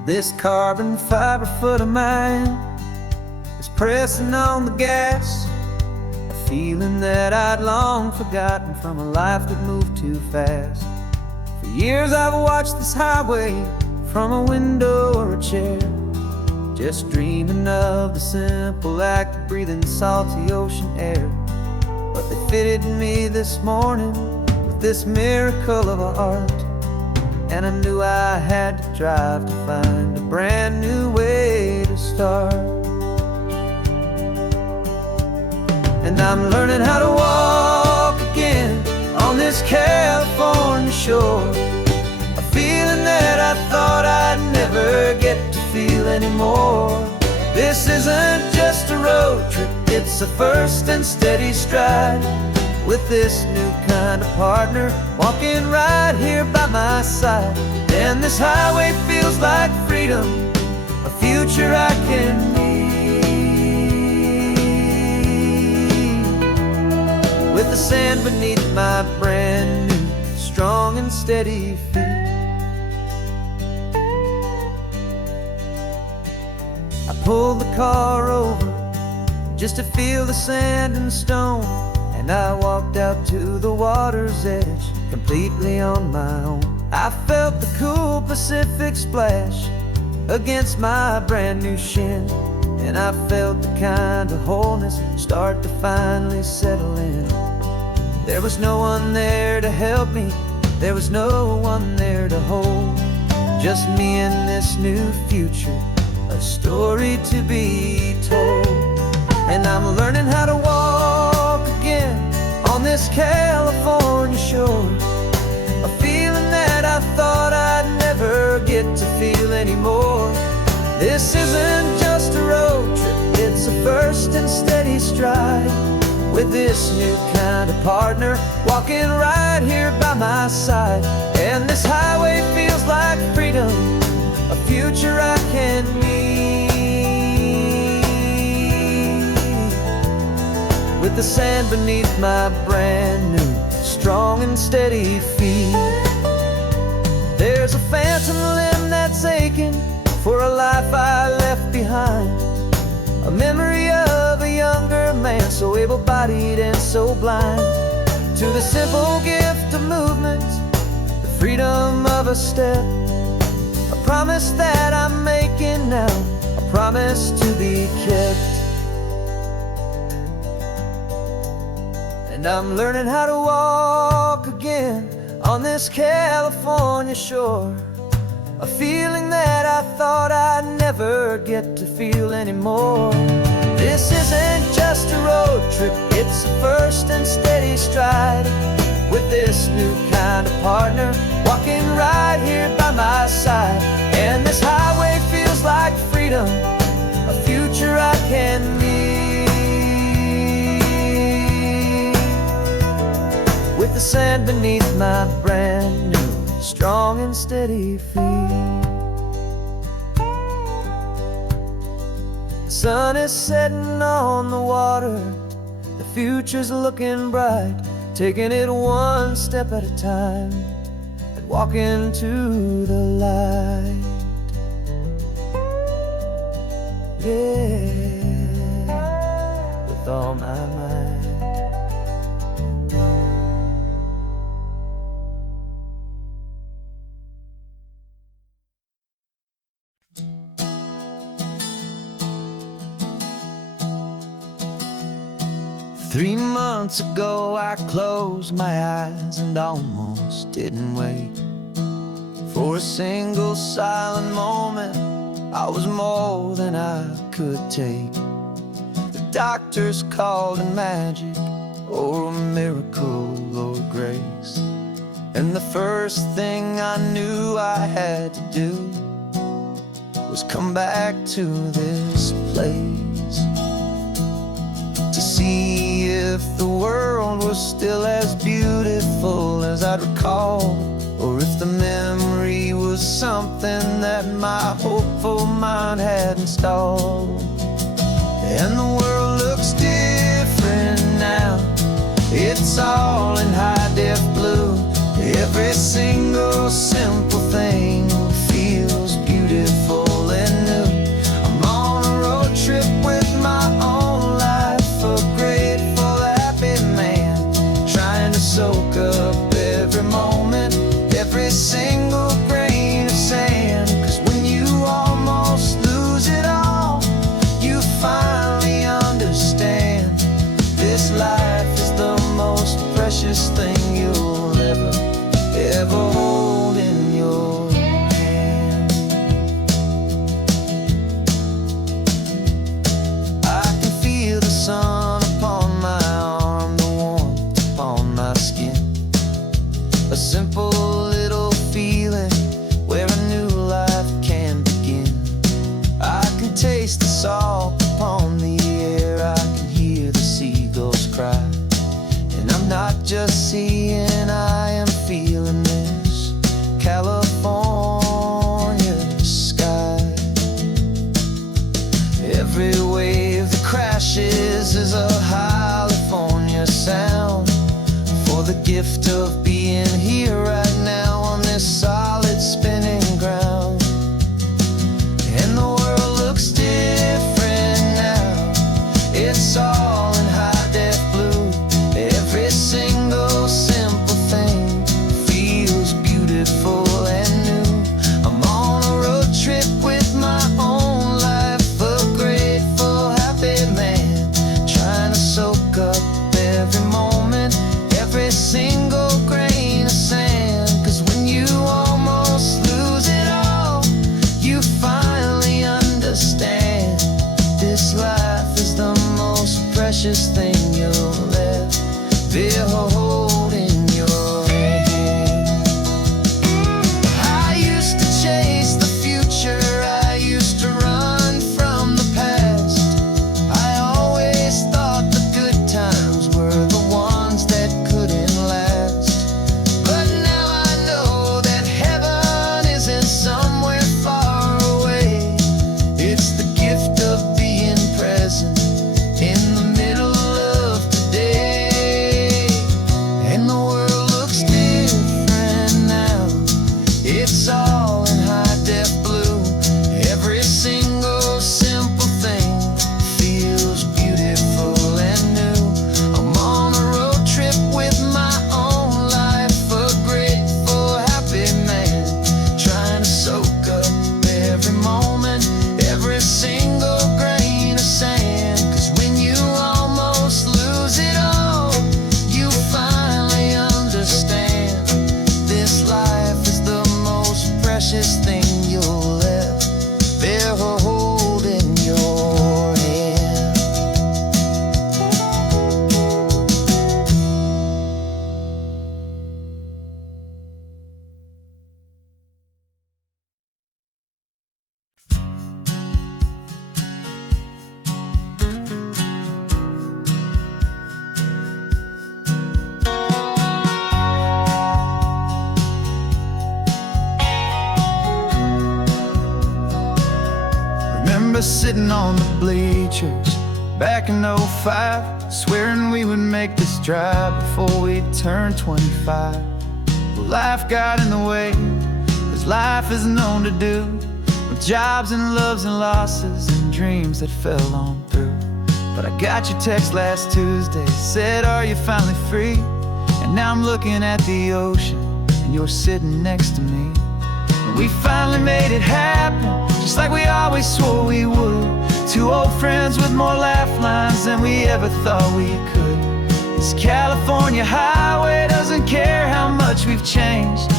This carbon fiber foot of mine is pressing on the gas, a feeling that I'd long forgotten from a life that moved too fast. For years I've watched this highway from a window or a chair, just dreaming of the simple act of breathing salty ocean air. But they fitted me this morning with this miracle of art, and I knew I had to drive to find a brand new way to start. And I'm learning how to walk again on this California shore, a feeling that I thought I'd never get to feel anymore. This isn't just a road trip, It's a first and steady stride with this new kind of partner walking right here by my side. And this highway feels like freedom, a future I can need. With the sand beneath my brand new, strong and steady feet. I pulled the car over just to feel the sand and stone, and I walked out to the water's edge, completely on my own. I felt the cool Pacific splash against my brand new shin, and I felt the kind of wholeness start to finally settle in. There was no one there to help me, there was no one there to hold, just me and this new future, a story to be told. And I'm learning how to walk again on this California shore, a feeling that I thought I'd never get to feel anymore. This isn't just a road trip, it's a first and steady stride with this new kind of partner walking right here by my side. And this highway feels like freedom, a future I can need. With the sand beneath my brand new, strong and steady feet. There's a phantom limb that's aching for a life I left behind, a memory of a younger man, so able-bodied and so blind, to the simple gift of movement, the freedom of a step, a promise that I'm making now, a promise to be kept. And I'm learning how to walk again on this California shore, a feeling that I thought I'd never get to feel anymore. This isn't just a road trip, it's a first and steady stride with this new kind of partner walking right here by my side. And this highway feels like freedom, a future I can need. With the sand beneath my brand new, strong and steady feet. The sun is setting on the water, the future's looking bright, taking it one step at a time and walking to the light. Yeah, with all my might. 3 months ago I closed my eyes and almost didn't wake. For a single silent moment I was more than I could take. The doctors called it magic, or a miracle, or grace. And the first thing I knew I had to do was come back to this place, to see if the world was still as beautiful as I'd recall, or if the memory was something that my hopeful mind had installed. And the world looks different now, it's all in high-def blue. Every single simple thing feels beautiful and new. I'm on a road trip with my own life, a grateful, happy man, trying to soak up every moment, every single grain of sand. 'Cause when you almost lose it all, you finally understand this life is the most precious thing you'll ever gift of being here right now on this solid spinning ground. And the world looks different now. It's all in high def blue. Every single simple thing feels beautiful and new. I'm on a road trip with my own life, a grateful, happy man, trying to soak up every moment, every single grain of sand. 'Cause when you almost lose it all, you finally understand this life is the most precious thing you'll ever hold in your hand. I used to chase the future, I used to run from the past. I always thought the good times were the ones that couldn't last. But now I know that heaven isn't somewhere far away. It's the gift of being present in the middle of today. And the world looks different now. It's all in high def blue. Every single simple thing feels beautiful and new. I'm on a road trip with my own life, a grateful, happy man, trying to soak up every moment, every single grain of sand. 'Cause when you almost lose it all, you finally understand this life is the most precious thing you'll ever hold in your hand. Remember sitting on the bleachers back in '05, swearing we would make this drive before we turned 25. Well, life got in the way, as life is known to do, with jobs and loves and losses and dreams that fell on through. But I got your text last Tuesday, said, "Are you finally free?" And now I'm looking at the ocean, and you're sitting next to me. We finally made it happen, just like we always swore we would. Two old friends with more laugh lines than we ever thought we could. This California highway doesn't care how much we've changed.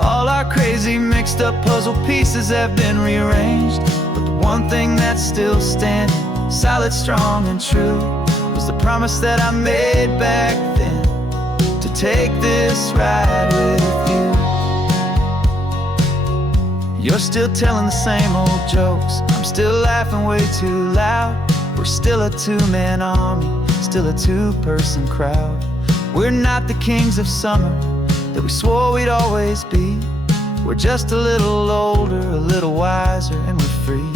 All our crazy mixed up puzzle pieces have been rearranged. But the one thing that's still standing, solid, strong and true, was the promise that I made back then, to take this ride with you. You're still telling the same old jokes, I'm still laughing way too loud. We're still a two-man army, still a two-person crowd. We're not the kings of summer that we swore we'd always be. We're just a little older, a little wiser, and we're free.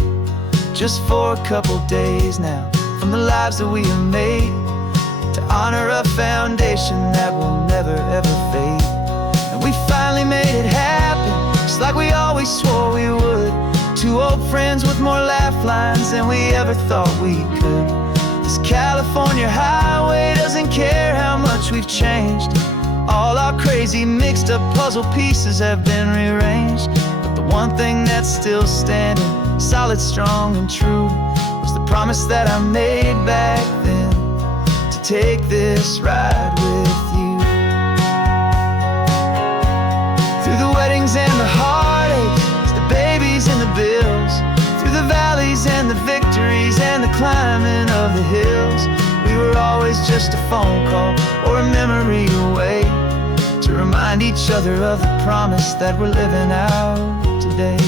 Just for a couple days now, from the lives that we have made, to honor a foundation that will never ever fade. And we finally made it happen, just like we always swore we would. Two old friends with more laugh lines than we ever thought we could. This California highway doesn't care how much we've changed. All our crazy mixed up puzzle pieces have been rearranged. But the one thing that's still standing, solid, strong and true, was the promise that I made back then, to take this ride with you. Through the weddings and the heartaches, the babies and the bills, through the valleys and the victories and the climbing of the hills, we were always just a phone call or a memory away, to remind each other of the promise that we're living out today.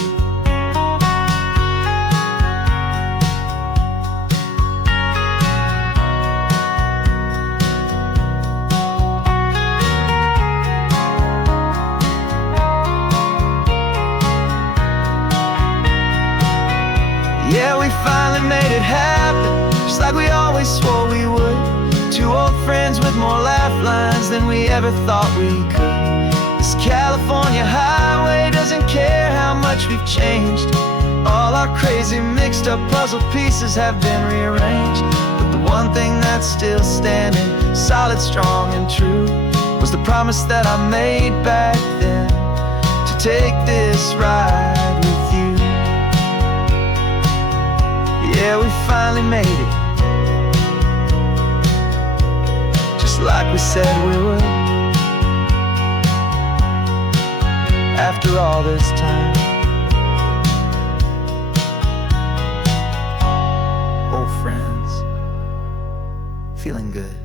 Yeah, we finally made it happen, just like we always swore we would. Two old friends with more laugh lines than we ever thought we could. This California highway doesn't care how much we've changed. All our crazy mixed up puzzle pieces have been rearranged, but the one thing that's still standing, solid, strong, and true, was the promise that I made back then, to take this ride with you. Yeah, we finally made it, just like we said we would. After all this time, old friends, feeling good.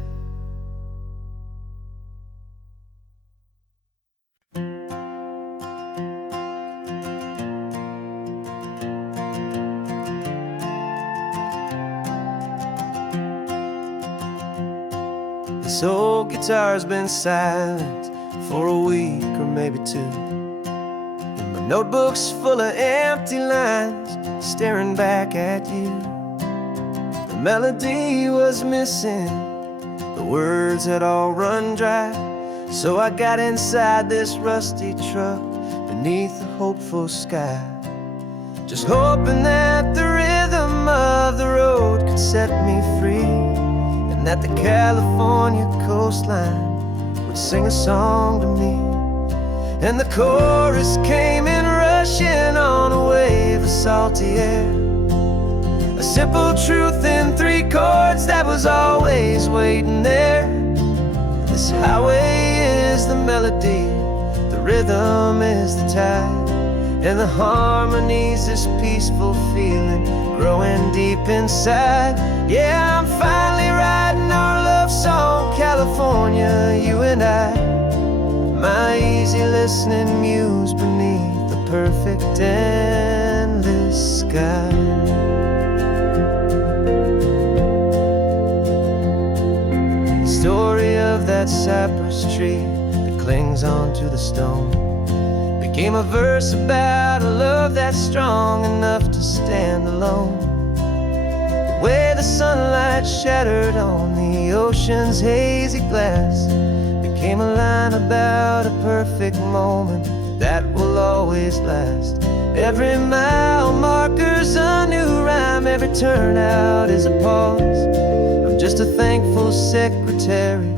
This old guitar's been silent for a week or maybe two, and my notebook's full of empty lines staring back at you. The melody was missing, the words had all run dry, so I got inside this rusty truck beneath a hopeful sky, just hoping that the rhythm of the road could set me free, and that the California coastline would sing a song to me. And the chorus came in rushing on a wave of salty air, a simple truth in 3 chords that was always waiting there. This highway is the melody, the rhythm is the tide, and the harmony's this peaceful feeling growing deep inside. Yeah, I'm finally writing our love song, California, you and I, my easy listening muse beneath the perfect endless sky. The story of that cypress tree that clings onto the stone became a verse about a love that's strong enough to stand alone. The way the sunlight shattered on the ocean's hazy glass became a line about a perfect moment that will always last. Every mile marker's a new rhyme, every turnout is a pause. I'm just a thankful secretary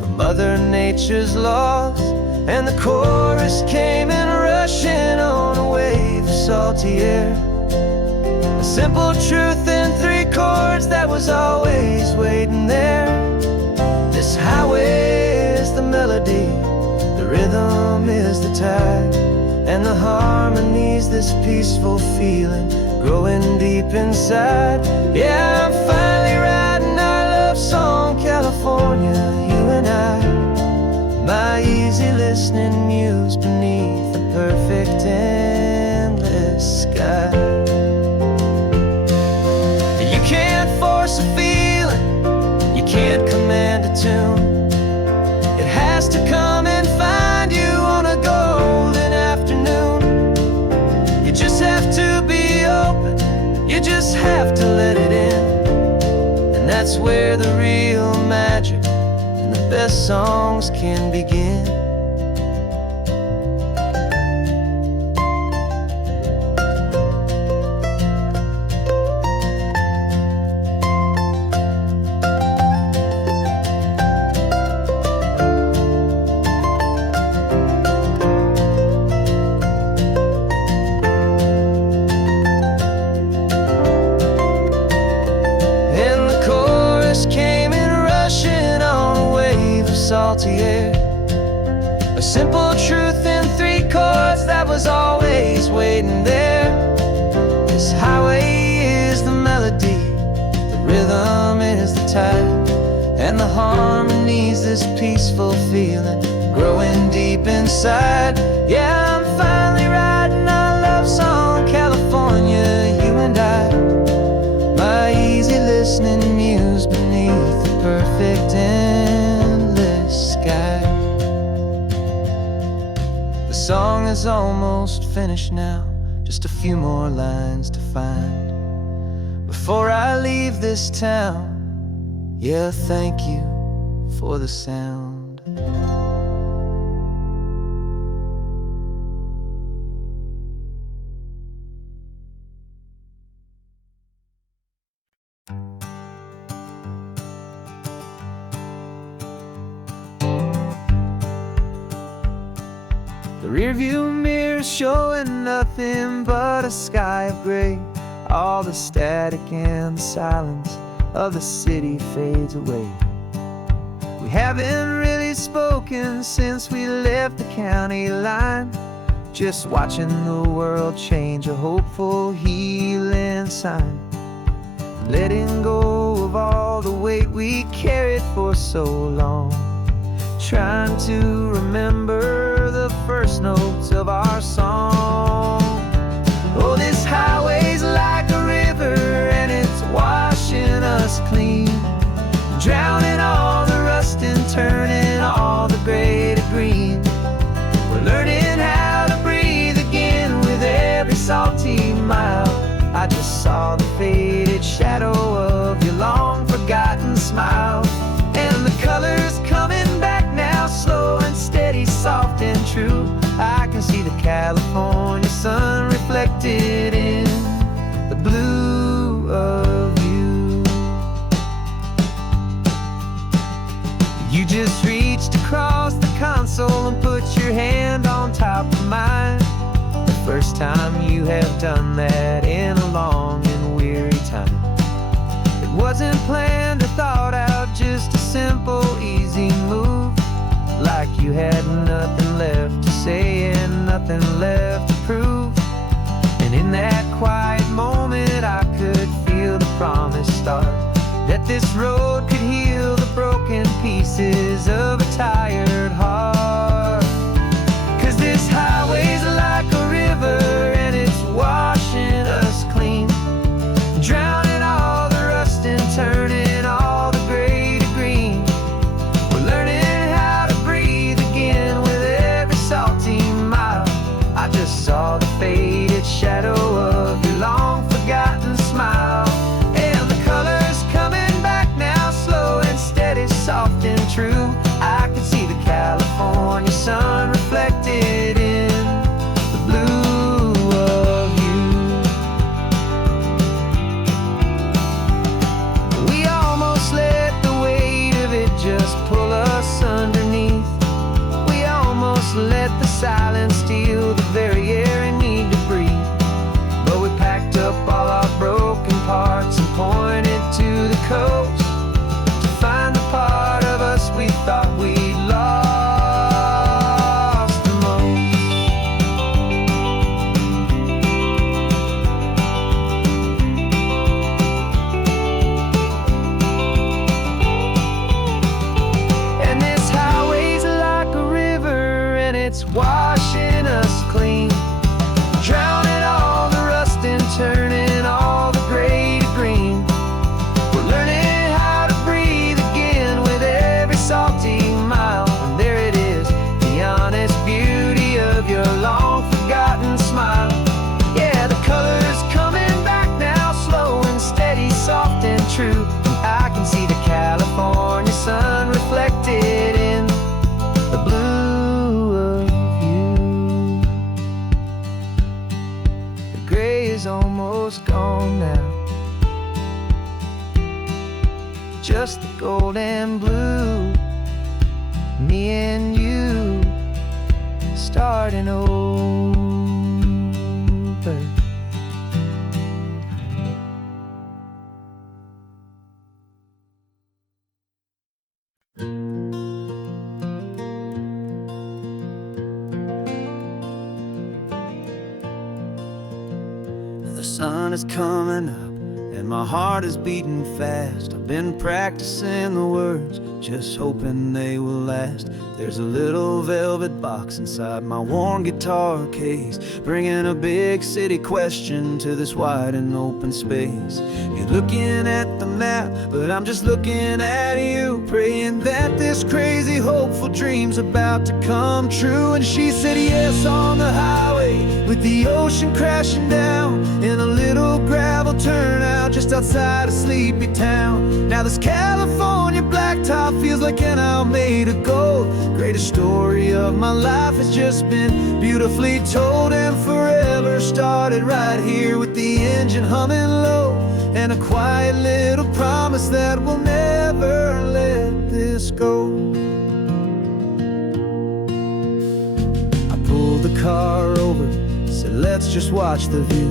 for Mother Nature's laws. And the chorus came in rushing on a wave of salty air, a simple truth in 3 chords that was always waiting there. This highway is the melody, the rhythm is the tide, and the harmony's this peaceful feeling growing deep inside. Yeah, I'm finally writing our love song, California, you and I, my easy listening muse beneath the perfect endless sky. You can't force a feeling, you can't command a tune. It has to come and find you on a golden afternoon. You just have to be open, you just have to let it in, and that's where the real magic, the best songs can begin. And the chorus came in rushing on a wave of salty air, a simple truth in 3 chords that was always waiting there. This highway is the melody, the rhythm is the tide, and the harmony's this peaceful feeling growing deep inside. Yeah, I'm finally writing our love song, California, you and I, my easy listening muse beneath the perfect endless sky. The song is almost finished now, just a few more lines to find before I leave this town. Yeah, thank you for the sound. The rearview mirror's showing nothing but a sky of gray. All the static and the silence of the city fades away. We haven't really spoken since we left the county line, just watching the world change, a hopeful healing sign. Letting go of all the weight we carried for so long, trying to remember the first notes of our song. Oh, this highway's like a river and it's washing us clean, drowning all the rust and turning all the gray to green. We're learning how to breathe again with every salty mile. I just saw the faded shadow of your long forgotten smile, and the colors coming back now, slow and steady, soft and true. I can see the California sun reflected in the blue of you. You just reached across the console and put your hand on top of mine. The first time you have done that in a long and weary time. It wasn't planned or thought out, just a simple, easy move. Like you had nothing left to say and nothing left to prove. And in that quiet moment I could feel the promise start, that this road could heal the broken pieces of a tired heart. 'Cause this highway's like a river and it's washing us clean, drowning all the rust and turning all the gray to green. We're learning how to breathe again with every salty mile. I just saw the faded shadow of your long forgotten smile, and the colors coming back now, slow and steady, soft and true. I can see the California sun reflected in the blue of you. We almost let the weight of it just pull us underneath. We almost let the silence steal the very air I need to breathe. But we packed up all our broken parts and pointed to the coast to find the part of us we thought we'd lost the most. And this highway's like a river and it's washing us clean, drowning all the rust and turning all the gray to green. We're learning how to breathe again with every salty mile. And there it is, the honest beauty of your long forgotten smile. Yeah, the colors coming back now, slow and steady, soft and true. I can see the California sun reflected in the blue of you. The gray is almost gone now, just the gold and blue. Me and you starting over. The sun is coming up and my heart is beating fast. I've been practicing the words, just hoping they will last. There's a little velvet box inside my worn guitar case, bringing a big city question to this wide and open space. You're looking at the map, but I'm just looking at you, praying that this crazy hopeful dream's about to come true. And she said yes on the highway with the ocean crashing down, in a little gravel turnout just outside of sleepy town. Now this California blacktop feels like an isle made of gold. Greatest story of my life has just been beautifully told, and forever started right here with the engine humming low, and a quiet little promise that we'll never let this go. I pulled the car over, said let's just watch the view.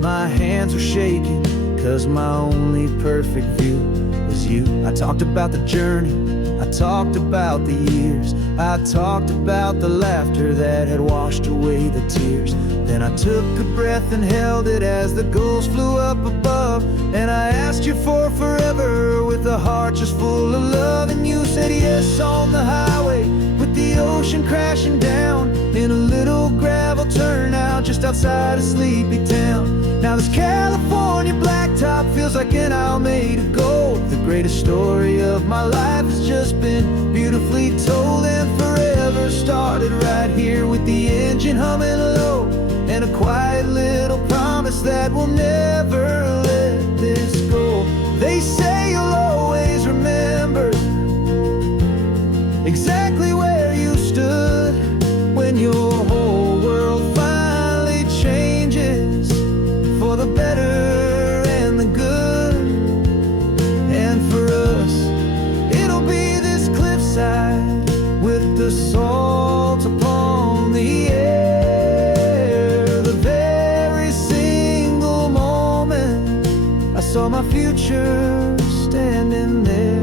My hands were shaking, cause my only perfect view was you. I talked about the journey, I talked about the years, I talked about the laughter that had washed away the tears. Then I took a breath and held it as the gulls flew up above, and I asked you for forever with a heart just full of love. And you said yes on the highway with the ocean crashing down in a little gravel turnout just outside of sleepy town. Now this California blacktop feels like an isle made of gold. The greatest story of my life has just been beautifully told, and forever started right here with the engine humming low, and a quiet little promise that we'll never let this go. They say you'll always remember exactly where you stood when your whole world finally changes for the better and the good. And for us, it'll be this cliffside with the salt upon the air. The very single moment I saw my future standing there.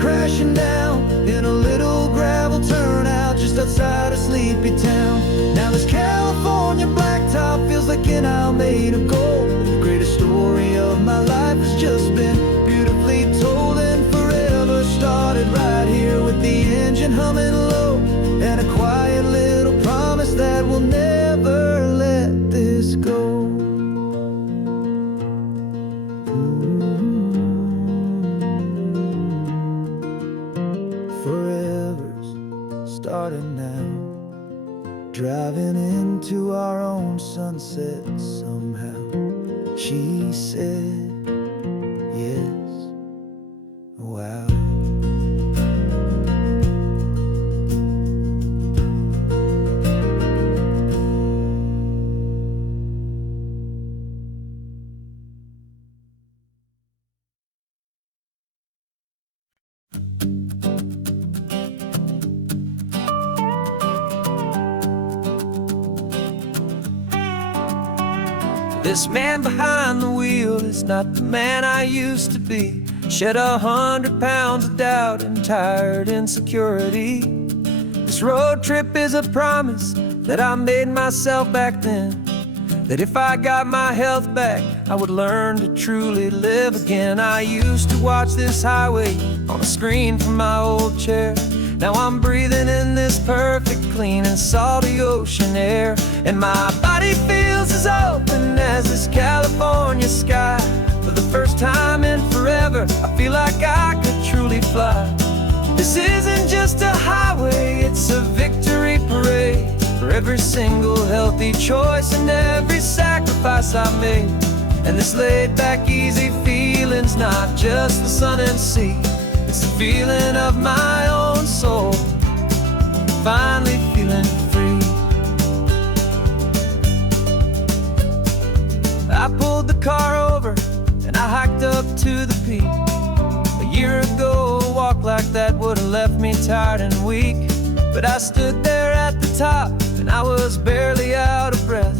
Crashing down in a little gravel turnout just outside of sleepy town. Now this California blacktop feels like an isle made of gold. The greatest story of my life has just been beautifully told, and forever started right here with the engine humming low, and a quiet little promise that we'll never let this go. Starting now, driving into our own sunset somehow. She said yes, wow. This man behind the wheel is not the man I used to be. Shed 100 pounds of doubt and tired insecurity. This road trip is a promise that I made myself back then, that if I got my health back, I would learn to truly live again. I used to watch this highway on a screen from my old chair. Now I'm breathing in this perfect, clean and salty ocean air, and my body feels as open as this California sky. For the first time in forever, I feel like I could truly fly. This isn't just a highway, it's a victory parade for every single healthy choice and every sacrifice I made. And this laid back, easy feeling's not just the sun and sea, it's the feeling of my own soul, finally feeling free. I pulled the car over and I hiked up to the peak. A year ago, a walk like that would have left me tired and weak, but I stood there at the top and I was barely out of breath,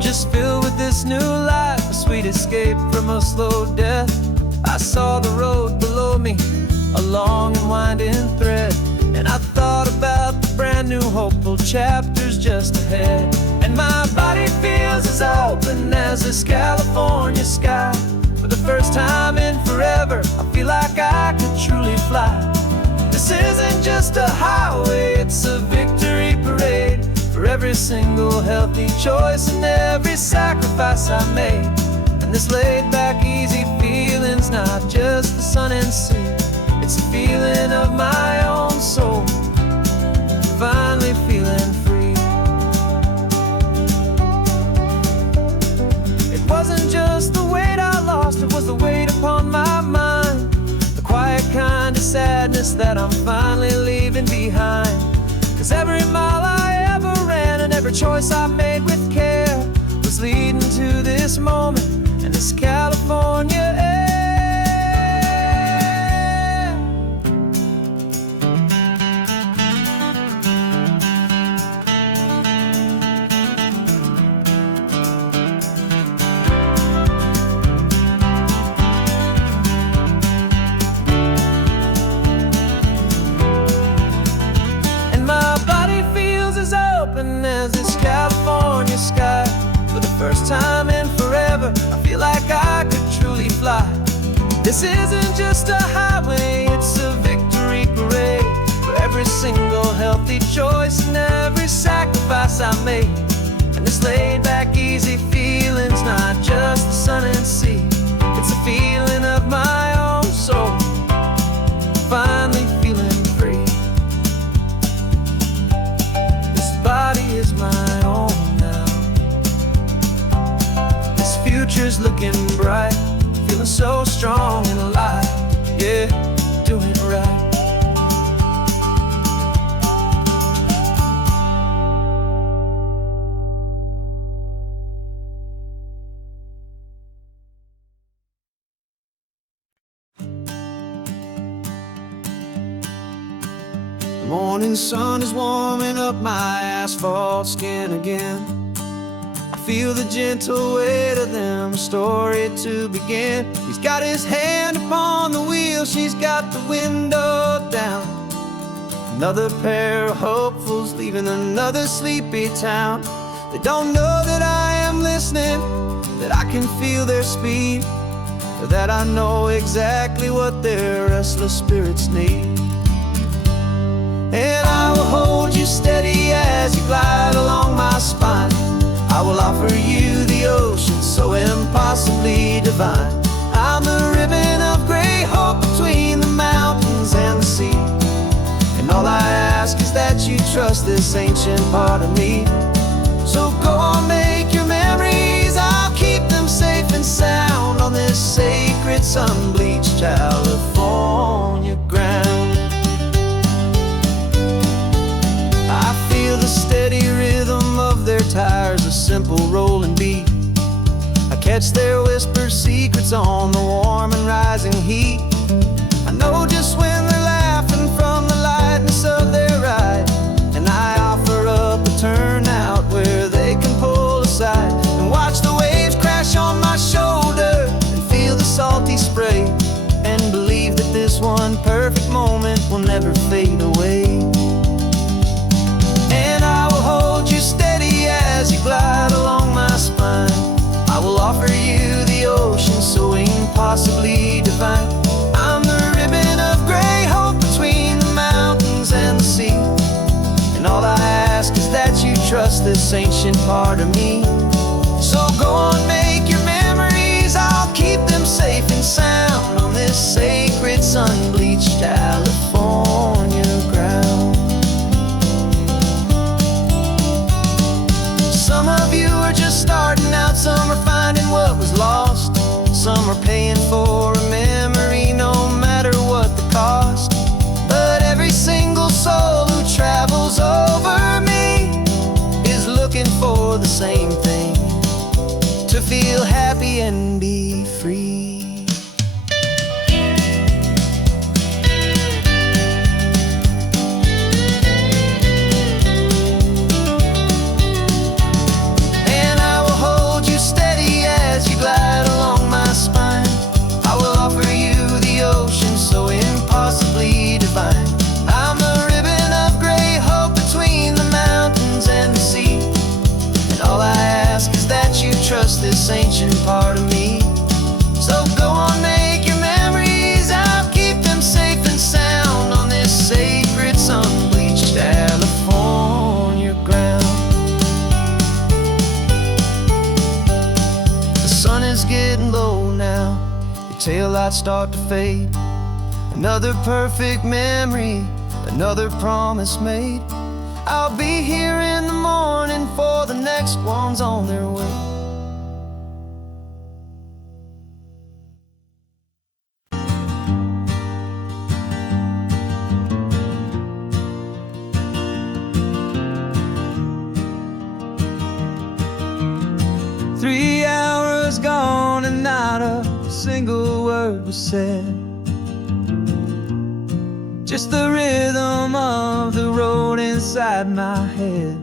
just filled with this new life, a sweet escape from a slow death. I saw the road below me, a long and winding thread, and I thought about the brand new hopeful chapters just ahead. And my body feels as open as this California sky. For the first time in forever, I feel like I could truly fly. This isn't just a highway, it's a victory parade for for every single healthy choice and every sacrifice I made. And this laid back, easy feeling's not just the sun and sea, it's a feeling of my own soul, finally feeling free. It wasn't just the weight I lost, it was the weight upon my mind, the quiet kind of sadness that I'm finally leaving behind. 'Cause every mile I ever ran and every choice I made with care was leading to this moment and this California air. As this California sky, for the first time in forever, I feel like I could truly fly. This isn't just a highway, it's a victory parade for every single healthy choice and every sacrifice I made. And this laid back, easy feeling's not just the sun and sea, it's a feeling of my own soul, finally feeling free. Body is my own now. This future's looking bright, feeling so strong and alive. Yeah, doing it right. The morning sun is warming up my asphalt skin again. I feel the gentle weight of them, story to begin. He's got his hand upon the wheel, she's got the window down. Another pair of hopefuls leaving another sleepy town. They don't know that I am listening, that I can feel their speed, or that I know exactly what their restless spirits need. And I will hold you steady as you glide along my spine. I will offer you the ocean so impossibly divine. I'm the ribbon of gray hope between the mountains and the sea. And all I ask is that you trust this ancient part of me. So go on, make your memories, I'll keep them safe and sound on this sacred sun-bleached California ground. I feel the steady rhythm of their tires, a simple rolling beat. I catch their whispered secrets on the warm and rising heat. I know just when they're laughing from the lightness of their ride, and I offer up a turnout where they can pull aside and watch the waves crash on my shoulder and feel the salty spray, and believe that this one perfect moment will never fade away. And I will hold you steady as you glide along my spine. I will offer you the ocean so impossibly divine. I'm the ribbon of gray hope between the mountains and the sea. And all I ask is that you trust this ancient part of me. So go on, make your memories, I'll keep them safe and sound on this sacred sun-bleached California ground. Some of you are just starting out, some are finding what was lost, some are paying for a memory no matter what the cost. But every single soul who travels over me is looking for the same thing, to feel happy and be free. Glide along my spine. I will offer you the ocean so impossibly divine. I'm the ribbon of gray hope between the mountains and the sea. And all I ask is that you trust this ancient part of me. So go on, make your memories, I'll keep them safe and sound on this sacred sun-bleached California ground. taillights start to fade. Another perfect memory, another promise made. I'll be here in the morning for the next ones on their way. Three hours gone and not a single word was said. Just the rhythm of the road inside my head.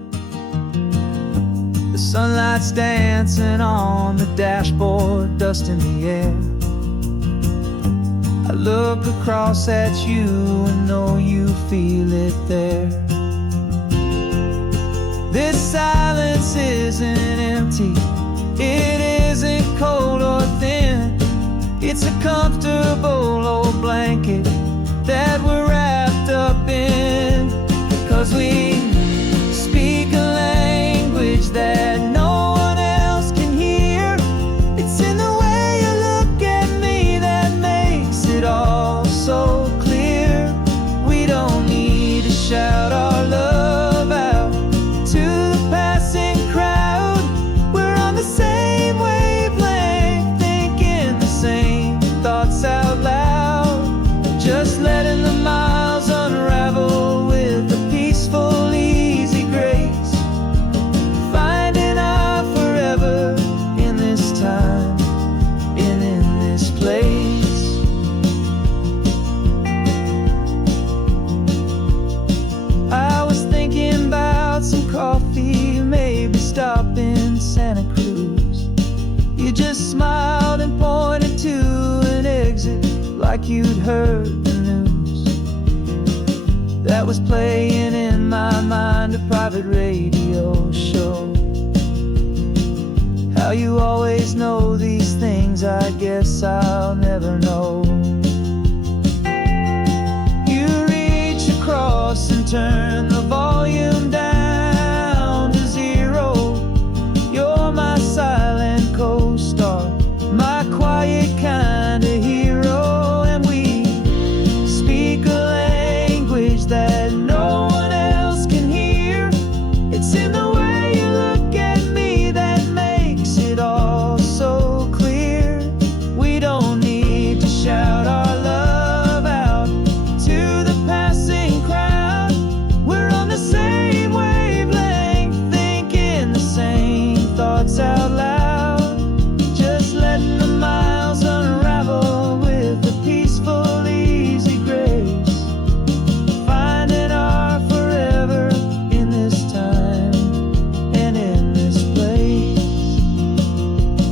The sunlight's dancing on the dashboard, dust in the air. I look across at you and know you feel it there. This silence isn't empty, it isn't cold or thin. It's a comfortable old blanket that we're wrapped up in. 'Cause we speak a language that no one else can hear. It's in the way you look at me that makes it all so clear. We don't need to shout our love out to the passing crowd. We're on the same wavelength, thinking the same thoughts out loud. Just letting the miles unravel with a peaceful, easy grace. Finding our forever in this time and in this place. I was thinking about some coffee, maybe stop in Santa Cruz. You just smiled and pointed to an exit like you'd heard the news. That was playing in my mind, a private radio show. How you always know these things, I guess I'll never know. You reach across and turn the volume down to zero. You're my silent co-star, my quiet kind of hero. And we speak a language that no one else can hear. It's in the way you look at me that makes it all so clear. We don't need to shout our love out to the passing crowd. We're on the same wavelength, thinking the same thoughts out loud. Just letting the miles unravel with a peaceful, easy grace. Finding our forever in this time and in this place.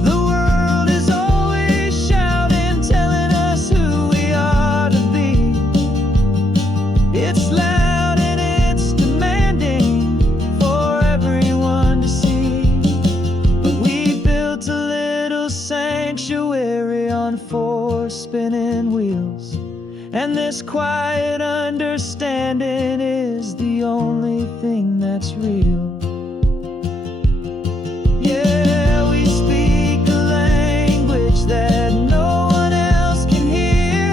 The world is always shouting, telling us who we are to be. It's loud and it's demanding for everyone to see. But we built a little sanctuary on four spinning wheels, and this quiet understanding is the only thing that's real. Yeah, we speak a language that no one else can hear.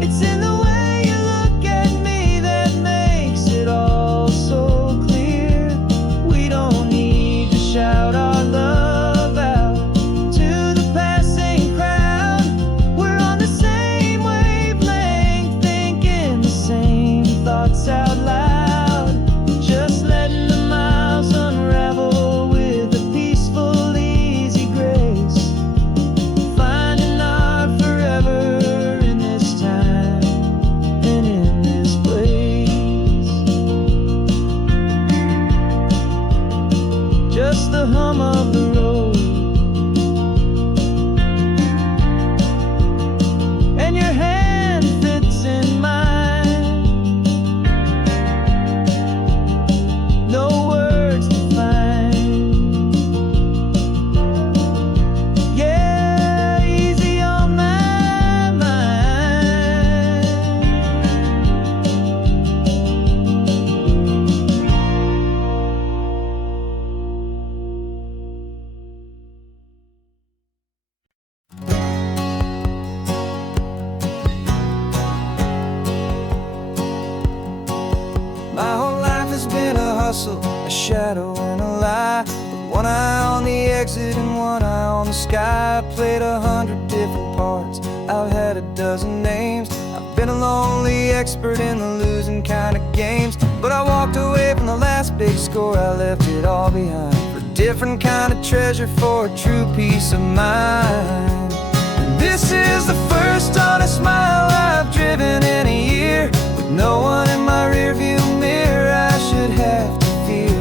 It's in the way you look at me that makes it all so clear. We don't need to shout our love out to the passing crowd. We're on the same wavelength, thinking the same thoughts out loud. Just letting the mind hustle, a shadow and a lie. With one eye on the exit and one eye on the sky. I played 100 different parts, I've had a dozen names. I've been a lonely expert in the losing kind of games. But I walked away from the last big score, I left it all behind for a different kind of treasure, for a true peace of mind. And this is the first honest mile I've driven in a year, with no one in my rearview mirror I should have to fear.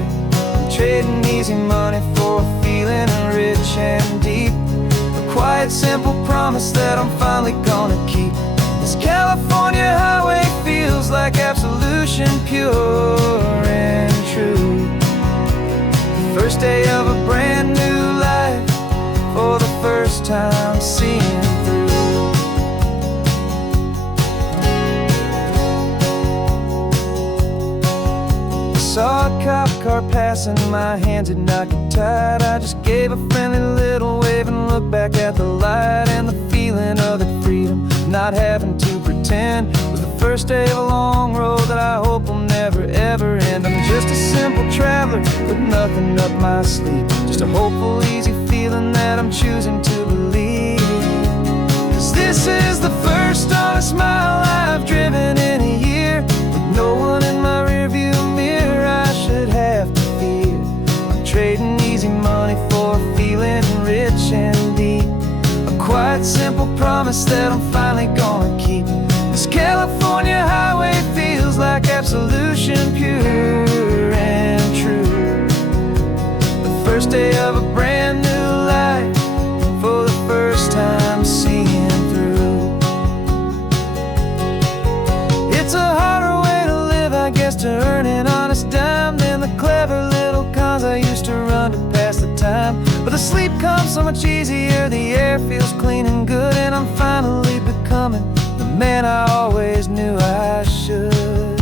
I'm trading easy money for a feeling rich and deep, a quiet simple promise that I'm finally gonna keep. This California highway feels like absolution, pure and true. The first day of a brand new life, for the first time seeing through. Saw a cop car passing, my hands had not get tied. I just gave a friendly little wave and looked back at the light. And the feeling of the freedom, not having to pretend, was the first day of a long road that I hope will never ever end. I'm just a simple traveler with nothing up my sleeve, just a hopeful easy feeling that I'm choosing to believe. 'Cause this is the first honest mile I've driven in a year, with no one in my rearview mirror I should have to fear. I'm trading easy money for a feeling rich and deep, a quiet simple promise that I'm finally gonna keep. This California highway feels like absolution, pure and true. The first day of a brand new life, for the first time seeing through. It's a harder way to live, I guess, to earn an honest dime than the clever little cons I used to run to pass the time. But the sleep comes so much easier, the air feels clean and good, and I'm finally becoming the man I always knew I should.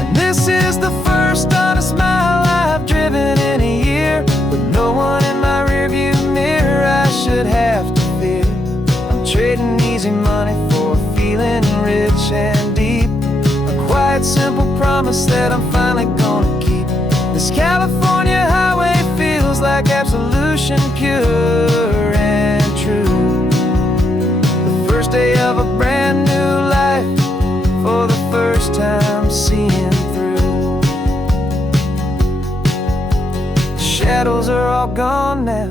And this is the first honest mile I've driven in a year, with no one in my rearview mirror I should have to fear. I'm trading easy money for a feeling rich and deep, a quiet simple promise that I'm finally gonna keep. This California highway feels like absolution, pure and true. The first day of a brand new life, for the first time seeing through. The shadows are all gone now,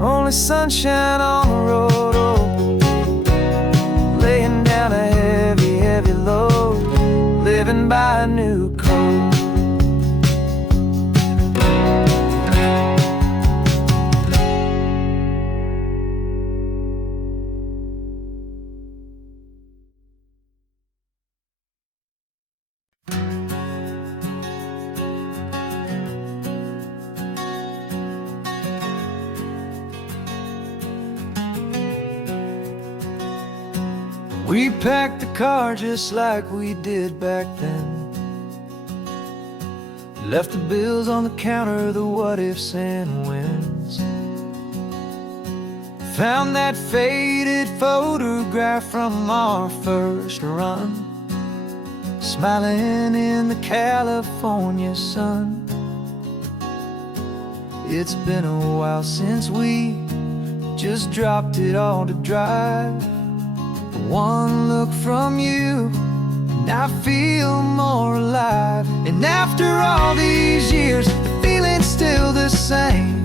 only sunshine on the road. Oh, laying down a heavy, heavy load, living by a new code. We packed the car just like we did back then, left the bills on the counter, the what-ifs and whens. Found that faded photograph from our first run, smiling in the California sun. It's been a while since we just dropped it all to drive. One look from you, and I feel more alive. And after all these years, the feeling's still the same.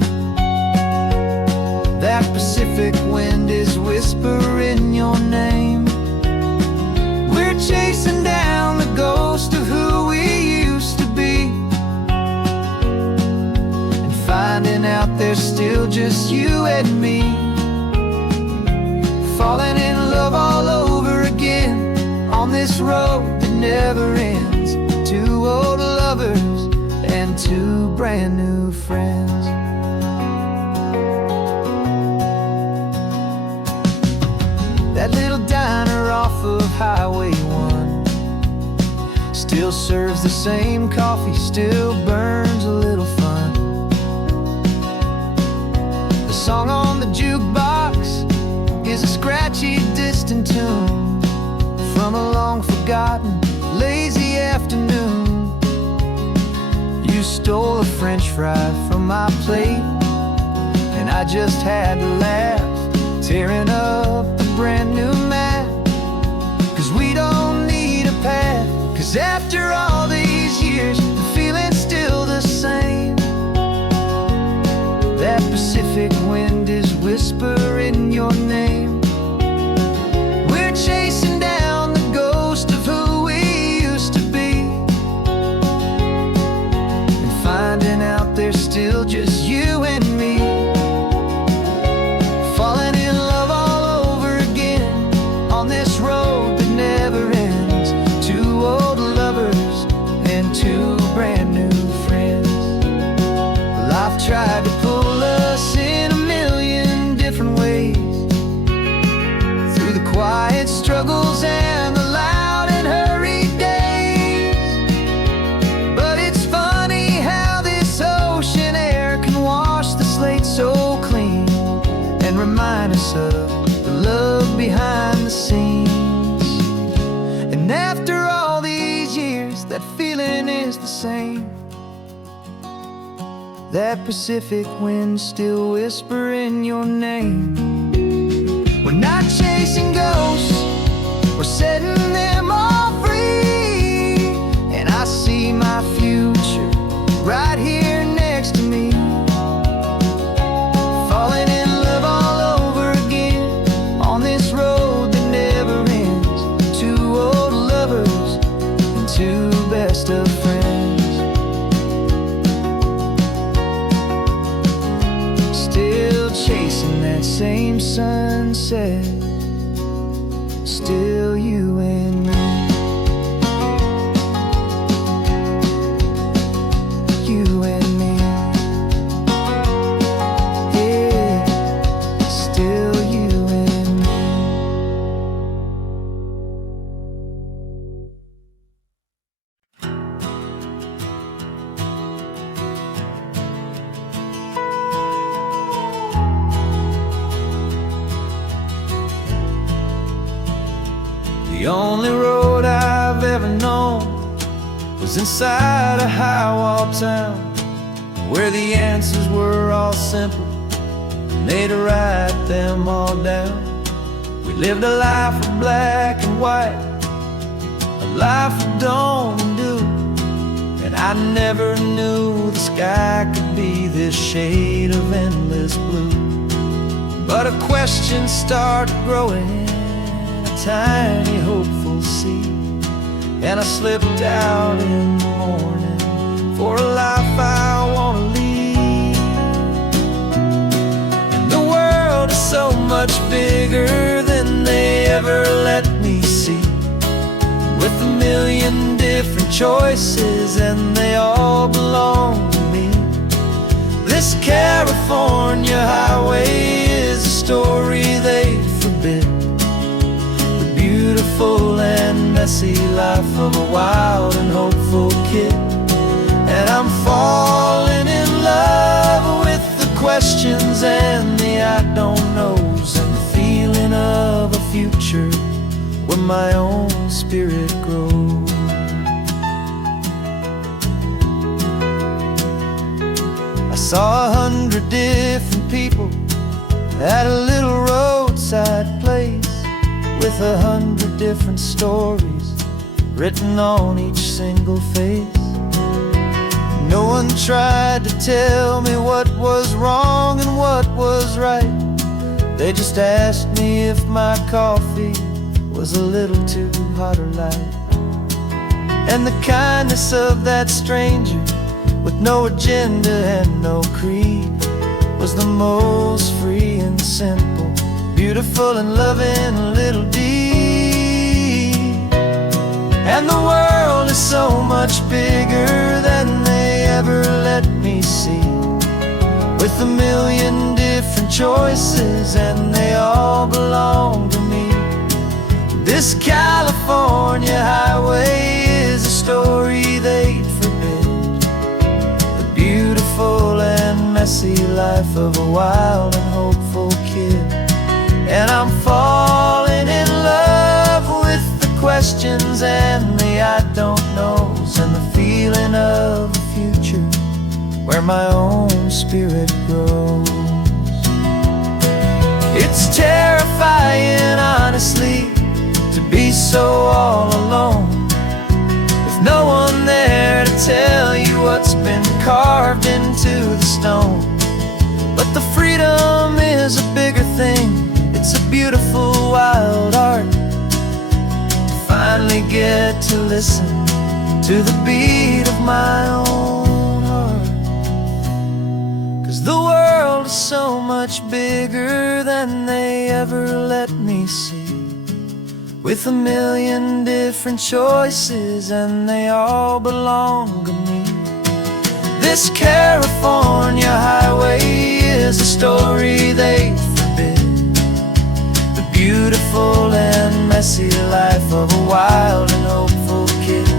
That Pacific wind is whispering your name. We're chasing down the ghost of who we used to be, and finding out there's still just you and me. Falling in love all over again, on this road that never ends. Two old lovers and two brand new friends. That little diner off of Highway 1 still serves the same coffee, still burns a little fun. The song on the jukebox is a scratchy, distant tune from a long-forgotten, lazy afternoon. You stole a French fry from my plate, and I just had to laugh, tearing up a brand new map. 'Cause we don't need a path, 'cause after all these years, the feeling's still the same. That Pacific wind is whispering your name. We're chasing down the ghost of who we used to be, and finding out there's still just you and me. Falling in love all over again on this road that never ends. Two old lovers and two brand new friends. Life tried to pull us in a million different ways, through the quiet struggles and the loud and hurried days. But it's funny how this ocean air can wash the slate so clean, and remind us of the love behind the scenes. And after all these years, that feeling is the same. That Pacific wind still whispering your name. We're not chasing ghosts, we're setting them all free. And I see my future right here next to me, falling in love all over again on this road that never ends. Two old lovers and two best of friends. Still chasing that same sunset, still you and me. You and me. Yeah, still you and me. The only road I've ever known was inside a high-wall town, where the answers were all simple, and they'd write them all down. We lived a life of black and white, a life of dawn and dew, and I never knew the sky could be this shade of endless blue. But a question started growing, tiny hopeful seed, and I slipped out in the morning for a life I want to lead. And the world is so much bigger than they ever let me see, with a million different choices and they all belong to me. This California highway is a story they forbid, beautiful and messy life of a wild and hopeful kid. And I'm falling in love with the questions and the I don't knows, and the feeling of a future where my own spirit grows. I saw 100 different people at a little roadside place, with 100 different stories written on each single face. No one tried to tell me what was wrong and what was right. They just asked me if my coffee was a little too hot or light. And the kindness of that stranger, with no agenda and no creed, was the most free and simple, beautiful and loving little deed. And the world is so much bigger than they ever let me see, with a million different choices and they all belong to me. This California highway is a story they'd forbid, the beautiful and messy life of a wild and hopeful kid. And I'm falling in love with the questions and the I don't knows, and the feeling of a future where my own spirit grows. It's terrifying, honestly, to be so all alone, with no one there to tell you what's been carved into the stone. But the freedom is a bigger thing. It's a beautiful wild art to finally get to listen to the beat of my own heart. 'Cause the world is so much bigger than they ever let me see, with a million different choices and they all belong to me. This California highway is a story they forbid, the beautiful and messy life of a wild and hopeful kid.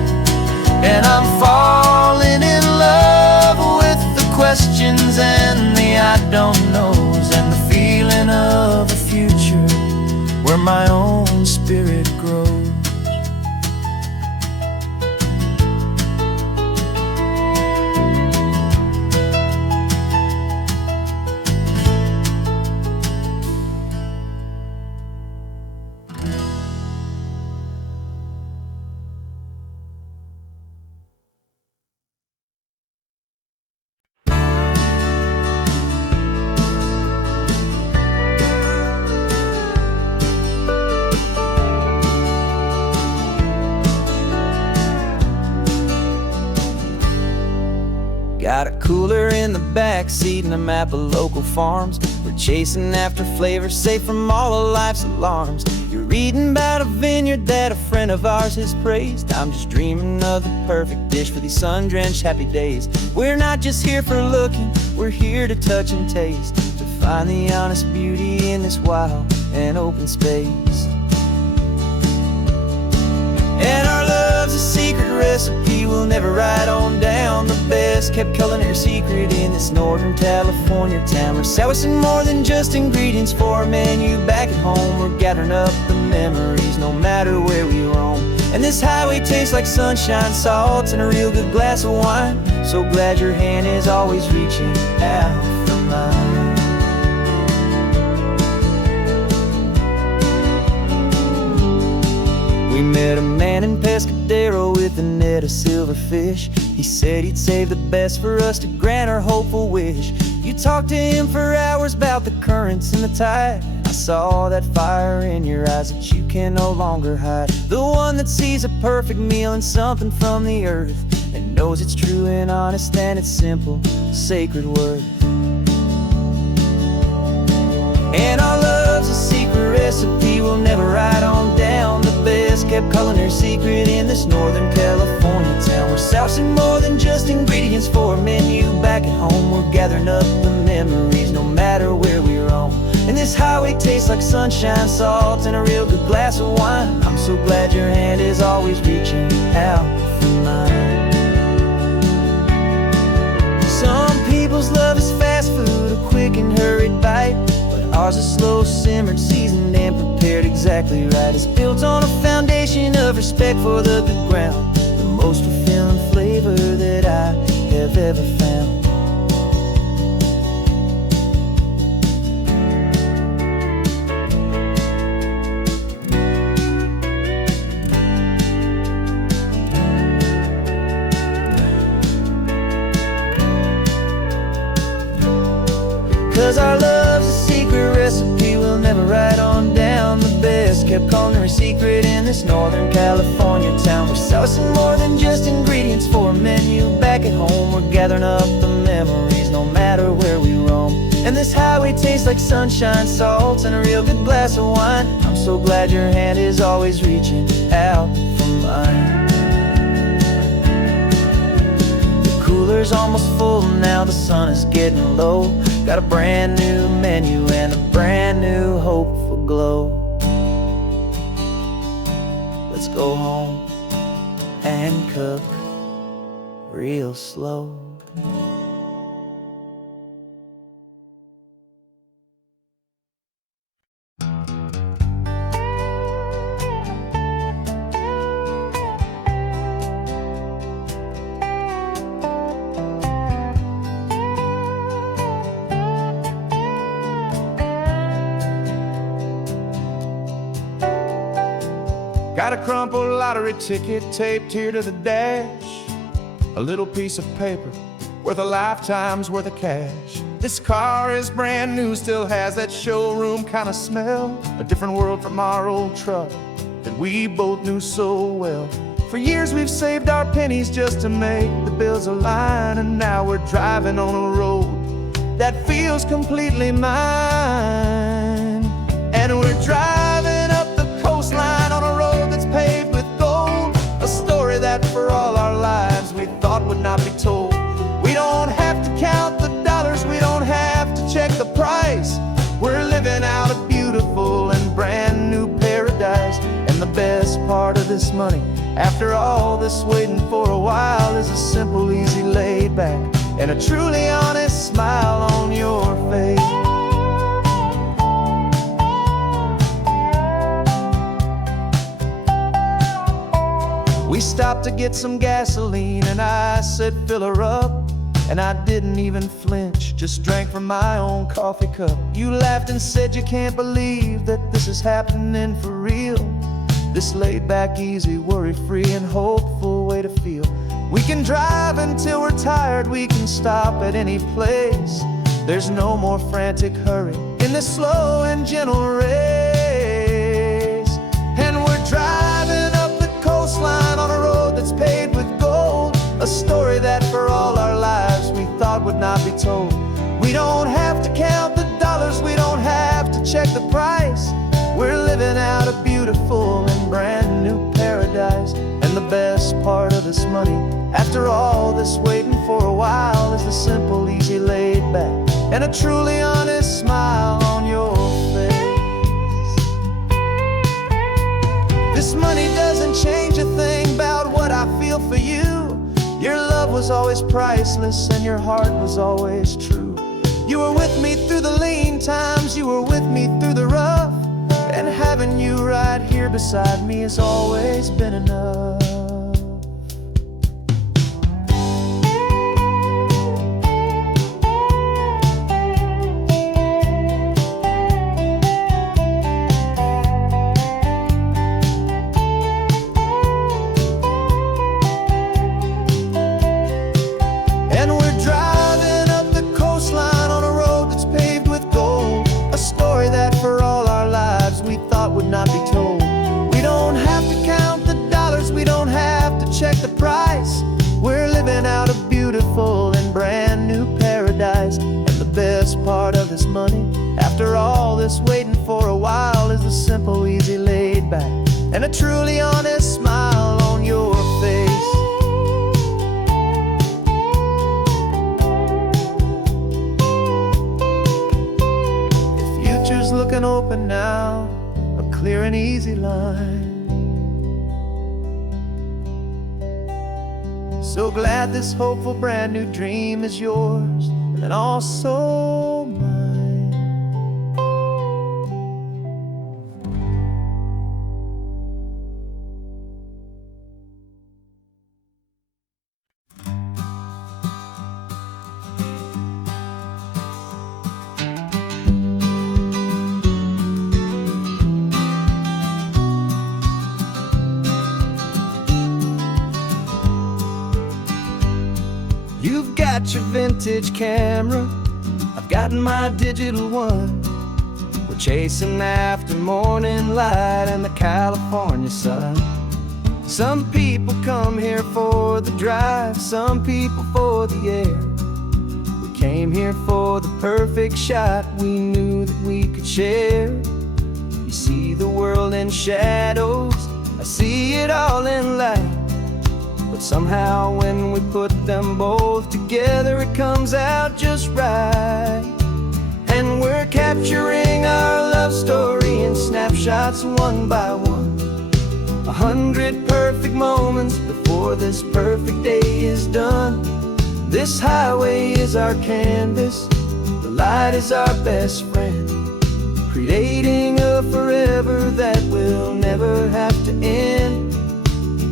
And I'm falling in love with the questions and the I don't knows, and the feeling of a future where my own spirit grows. Got a cooler in the back seat and a map of local farms. We're chasing after flavors safe from all of life's alarms. You're reading about a vineyard that a friend of ours has praised. I'm just dreaming of the perfect dish for these sun-drenched happy days. We're not just here for looking, we're here to touch and taste, to find the honest beauty in this wild and open space. And our love's a secret recipe we'll never write on down. The best kept culinary secret in this Northern California town. We're sourcing more than just ingredients for a menu back at home. We're gathering up the memories no matter where we roam. And this highway tastes like sunshine, salt, and a real good glass of wine. So glad your hand is always reaching out for mine. We met a man in Pescadero with a net of silverfish. He said he'd save the best for us to grant our hopeful wish. You talked to him for hours about the currents and the tide. I saw that fire in your eyes that you can no longer hide. The one that sees a perfect meal in something from the earth, and knows it's true and honest and it's simple, sacred worth. And our love's a secret recipe we'll never write on down. The best kept culinary secret in this Northern California town. We're sourcing more than just ingredients for a menu back at home. We're gathering up the memories no matter where we roam. And this highway tastes like sunshine, salt, and a real good glass of wine. I'm so glad your hand is always reaching out for mine. Some people's love is fast food, a quick and hurried bite. Ours is slow simmered, seasoned and prepared exactly right. It's built on a foundation of respect for the good ground, the most fulfilling flavor that I have ever found. 'Cause our love's a secret recipe we'll never write on down. The best kept culinary secret in this Northern California town. We're sourcing more than just ingredients for a menu back at home. We're gathering up the memories no matter where we roam. And this highway tastes like sunshine, salt, and a real good glass of wine. I'm so glad your hand is always reaching out for mine. The cooler's almost full now, the sun is getting low. Got a brand new menu and a brand new hopeful glow. Let's go home and cook real slow. Got a crumpled lottery ticket taped here to the dash, a little piece of paper worth a lifetime's worth of cash. This car is brand new, still has that showroom kind of smell, a different world from our old truck that we both knew so well. For years we've saved our pennies just to make the bills align, and now we're driving on a road that feels completely mine. And we're driving up the coastline on a road that's paved with gold, a story that for all our lives we thought would not be told. We don't have to count the dollars, we don't have to check the price. We're living out a beautiful and brand new paradise. And the best part of this money, after all this waiting for a while, is a simple, easy, laid back, and a truly honest smile on your face. We stopped to get some gasoline, and I said, fill her up. And I didn't even flinch, just drank from my own coffee cup. You laughed and said you can't believe that this is happening for real. This laid back, easy, worry-free and hopeful way to feel. We can drive until we're tired, we can stop at any place. There's no more frantic hurry in this slow and gentle race. And we're driving up the coastline on a road that's paved with gold, a story that for all our lives we thought would not be told. We don't have to count the dollars, we don't have to check the price. We're living out a beautiful and brand new paradise. And the best part of this money, after all this waiting for a while, is the simple, easy, laid back, and a truly honest smile on your face. This money doesn't change a thing about what I feel for you. Your love was always priceless and your heart was always true. You were with me through the lean times, you were with me through the rough, and having you right here beside me has always been enough. Would not be told. We don't have to count the dollars, we don't have to check the price. We're living out a beautiful and brand new paradise. And the best part of this money, after all this waiting for a while, is the simple, easy, laid back, and a truly honest smile on your face. The future's looking open now, clear and easy line. So glad this hopeful brand new dream is yours and also mine. You've got your vintage camera, I've got my digital one. We're chasing after morning light and the California sun. Some people come here for the drive, some people for the air. We came here for the perfect shot we knew that we could share. You see the world in shadows, I see it all in light. But somehow when we put them both together, it comes out just right. And we're capturing our love story in snapshots one by one. 100 perfect moments before this perfect day is done. This highway is our canvas, the light is our best friend, creating a forever that will never have to end.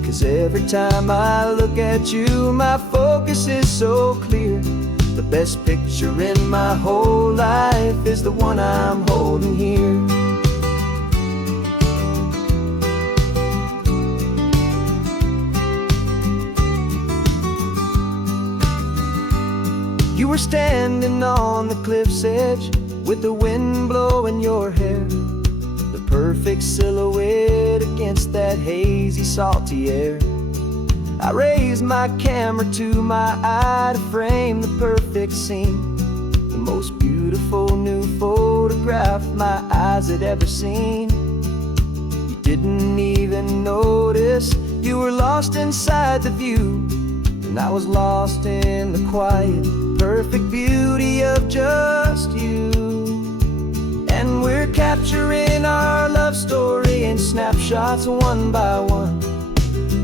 'Cause every time I look at you, my focus is so clear. The best picture in my whole life is the one I'm holding here. You were standing on the cliff's edge with the wind blowing your hair, the perfect silhouette against that hazy, salty air. I raised my camera to my eye to frame the perfect scene, the most beautiful new photograph my eyes had ever seen. You didn't even notice you were lost inside the view, and I was lost in the quiet, perfect beauty of just you. And we're capturing our love story in snapshots one by one,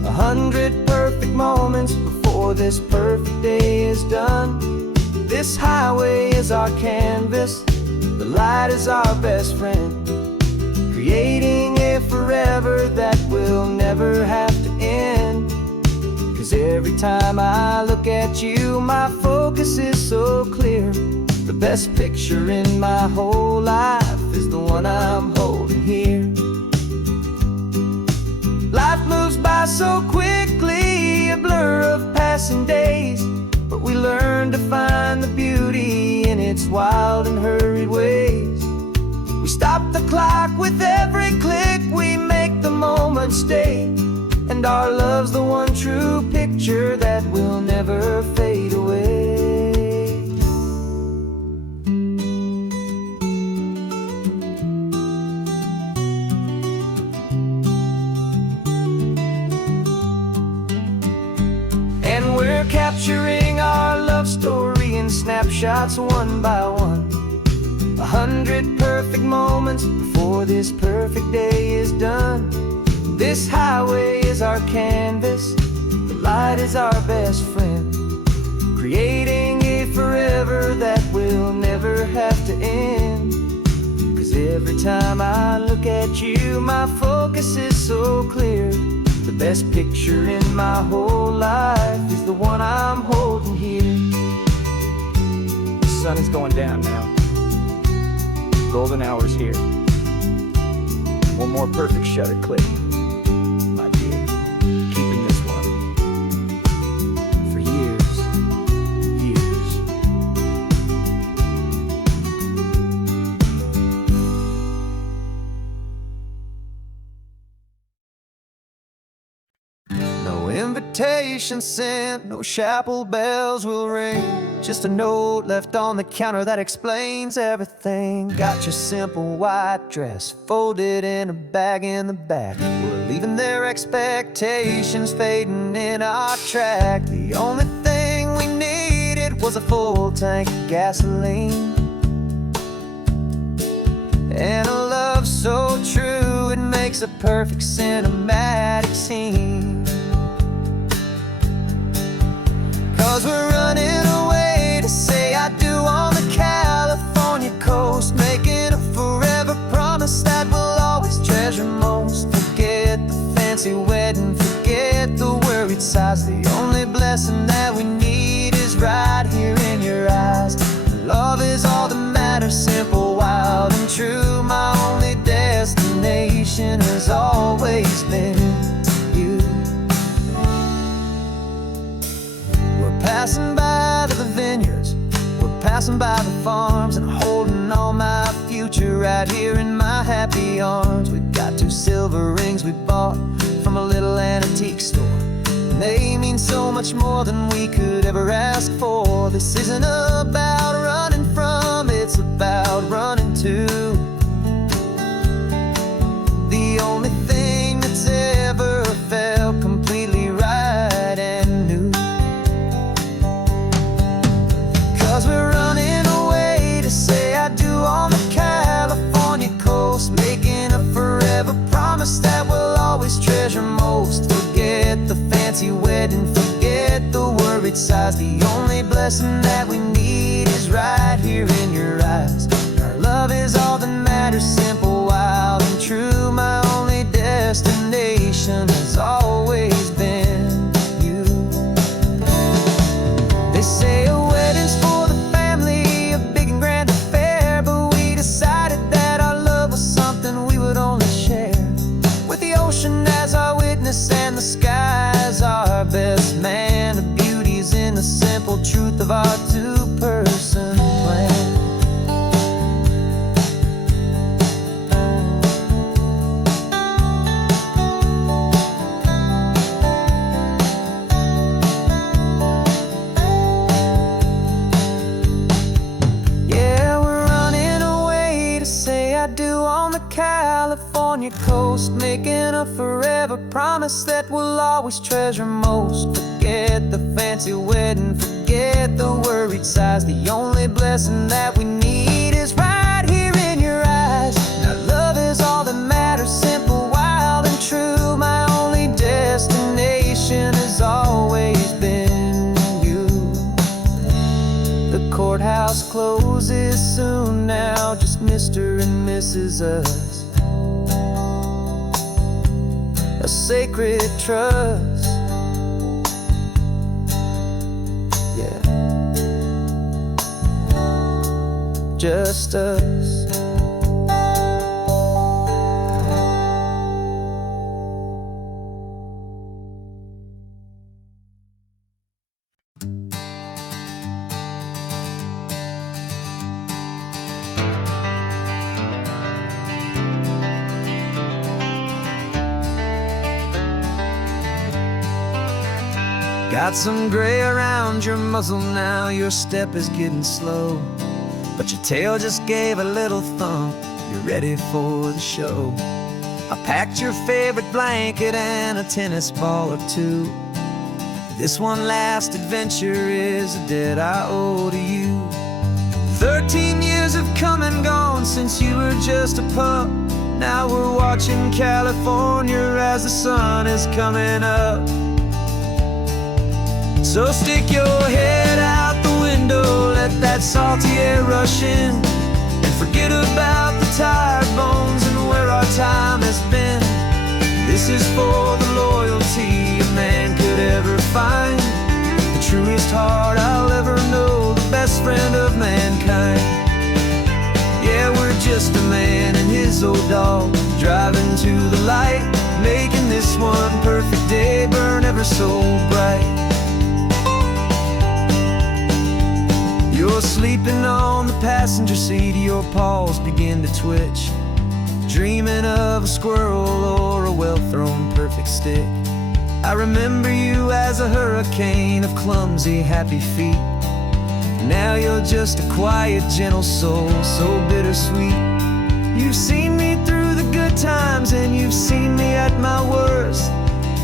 100 perfect moments before this perfect day is done. This highway is our canvas, the light is our best friend, creating a forever that will never have to end. 'Cause every time I look at you, my focus is so clear. The best picture in my whole life is the one I'm holding here. Life moves by so quickly, a blur of passing days, but we learn to find the beauty in its wild and hurried ways. We stop the clock with every click, we make the moment stay, and our love's the one true picture that will never fade away. And we're capturing our love story in snapshots one by one, 100 perfect moments before this perfect day is done. This highway is our canvas, the light is our best friend, creating a forever that will never have to end. 'Cause every time I look at you, my focus is so clear. The best picture in my whole life is the one I'm holding here. The sun is going down now. Golden hour's here. One more perfect shutter click, my dear. Keeping this one for years, years. No invitation sent, no chapel bells will ring, just a note left on the counter that explains everything. Got your simple white dress folded in a bag in the back. We're leaving their expectations fading in our track. The only thing we needed was a full tank of gasoline, and a love so true it makes a perfect cinematic scene. 'Cause we're running away to say I do on the California coast, making a forever promise that we'll always treasure most. Forget the fancy wedding, forget the worried sighs. The only blessing that we need is right here in your eyes. Love is all that matters, simple, wild, and true. My only destination has always been you. Passing by the vineyards, we're passing by the farms, and holding all my future right here in my happy arms. We've got 2 silver rings we bought from a little antique store, and they mean so much more than we could ever ask for. This isn't about running from, it's about running to. The only thing that's ever felt completely right and new. 'Cause we're running away to say I do on the California coast, making a forever promise that we'll always treasure most. Forget the fancy wedding, forget the worried sighs. The only blessing that we need is right here in your eyes. Our love is all that matters, simple, wild, and true. My only destination has always been you. They say a wedding's for the family, a big and grand affair, but we decided that our love was something we would only share with the ocean as our witness and the sky as our best man. The beauty's in the simple truth of our 2 perfect toast, making a forever promise that we'll always treasure most. Forget the fancy wedding, forget the worried sighs. The only blessing that we need is right here in your eyes. Now love is all that matters, simple, wild and true. My only destination has always been you. The courthouse closes soon now, just Mr. and Mrs. Us. A sacred trust, yeah, just us. Got some gray around your muzzle now, your step is getting slow, but your tail just gave a little thump, you're ready for the show. I packed your favorite blanket and a tennis ball or two. This one last adventure is a debt I owe to you. 13 years have come and gone since you were just a pup. Now we're watching California as the sun is coming up. So stick your head out the window, let that salty air rush in, and forget about the tired bones and where our time has been. This is for the loyalty a man could ever find, the truest heart I'll ever know, the best friend of mankind. Yeah, we're just a man and his old dog, driving to the light, making this one perfect day burn ever so bright. You're sleeping on the passenger seat, your paws begin to twitch, dreaming of a squirrel or a well-thrown perfect stick. I remember you as a hurricane of clumsy, happy feet. Now you're just a quiet, gentle soul, so bittersweet. You've seen me through the good times and you've seen me at my worst.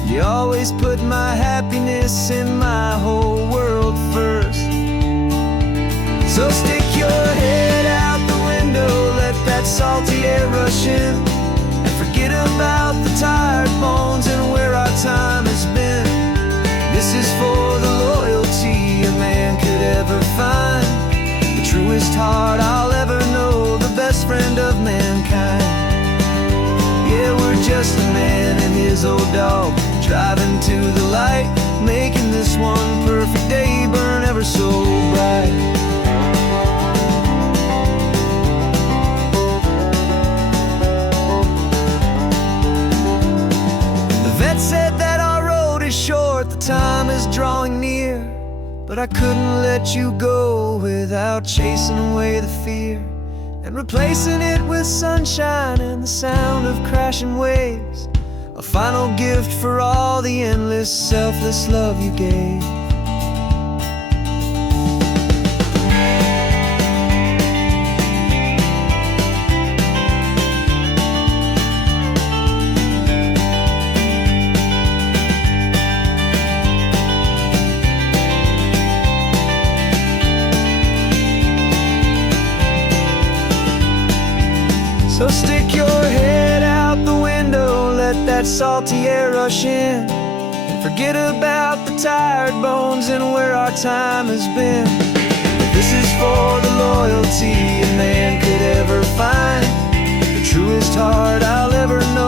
You always put my happiness in my whole world first. So stick your head out the window, let that salty air rush in, and forget about the tired bones and where our time has been. This is for the loyalty a man could ever find, the truest heart I'll ever know, the best friend of mankind. Yeah, we're just a man and his old dog, driving to the light, making this one perfect day burn ever so bright. Said that our road is short, the time is drawing near, but I couldn't let you go without chasing away the fear and replacing it with sunshine and the sound of crashing waves, a final gift for all the endless, selfless love you gave. So stick your head out the window, let that salty air rush in, and forget about the tired bones and where our time has been. This is for the loyalty a man could ever find, the truest heart I'll ever know,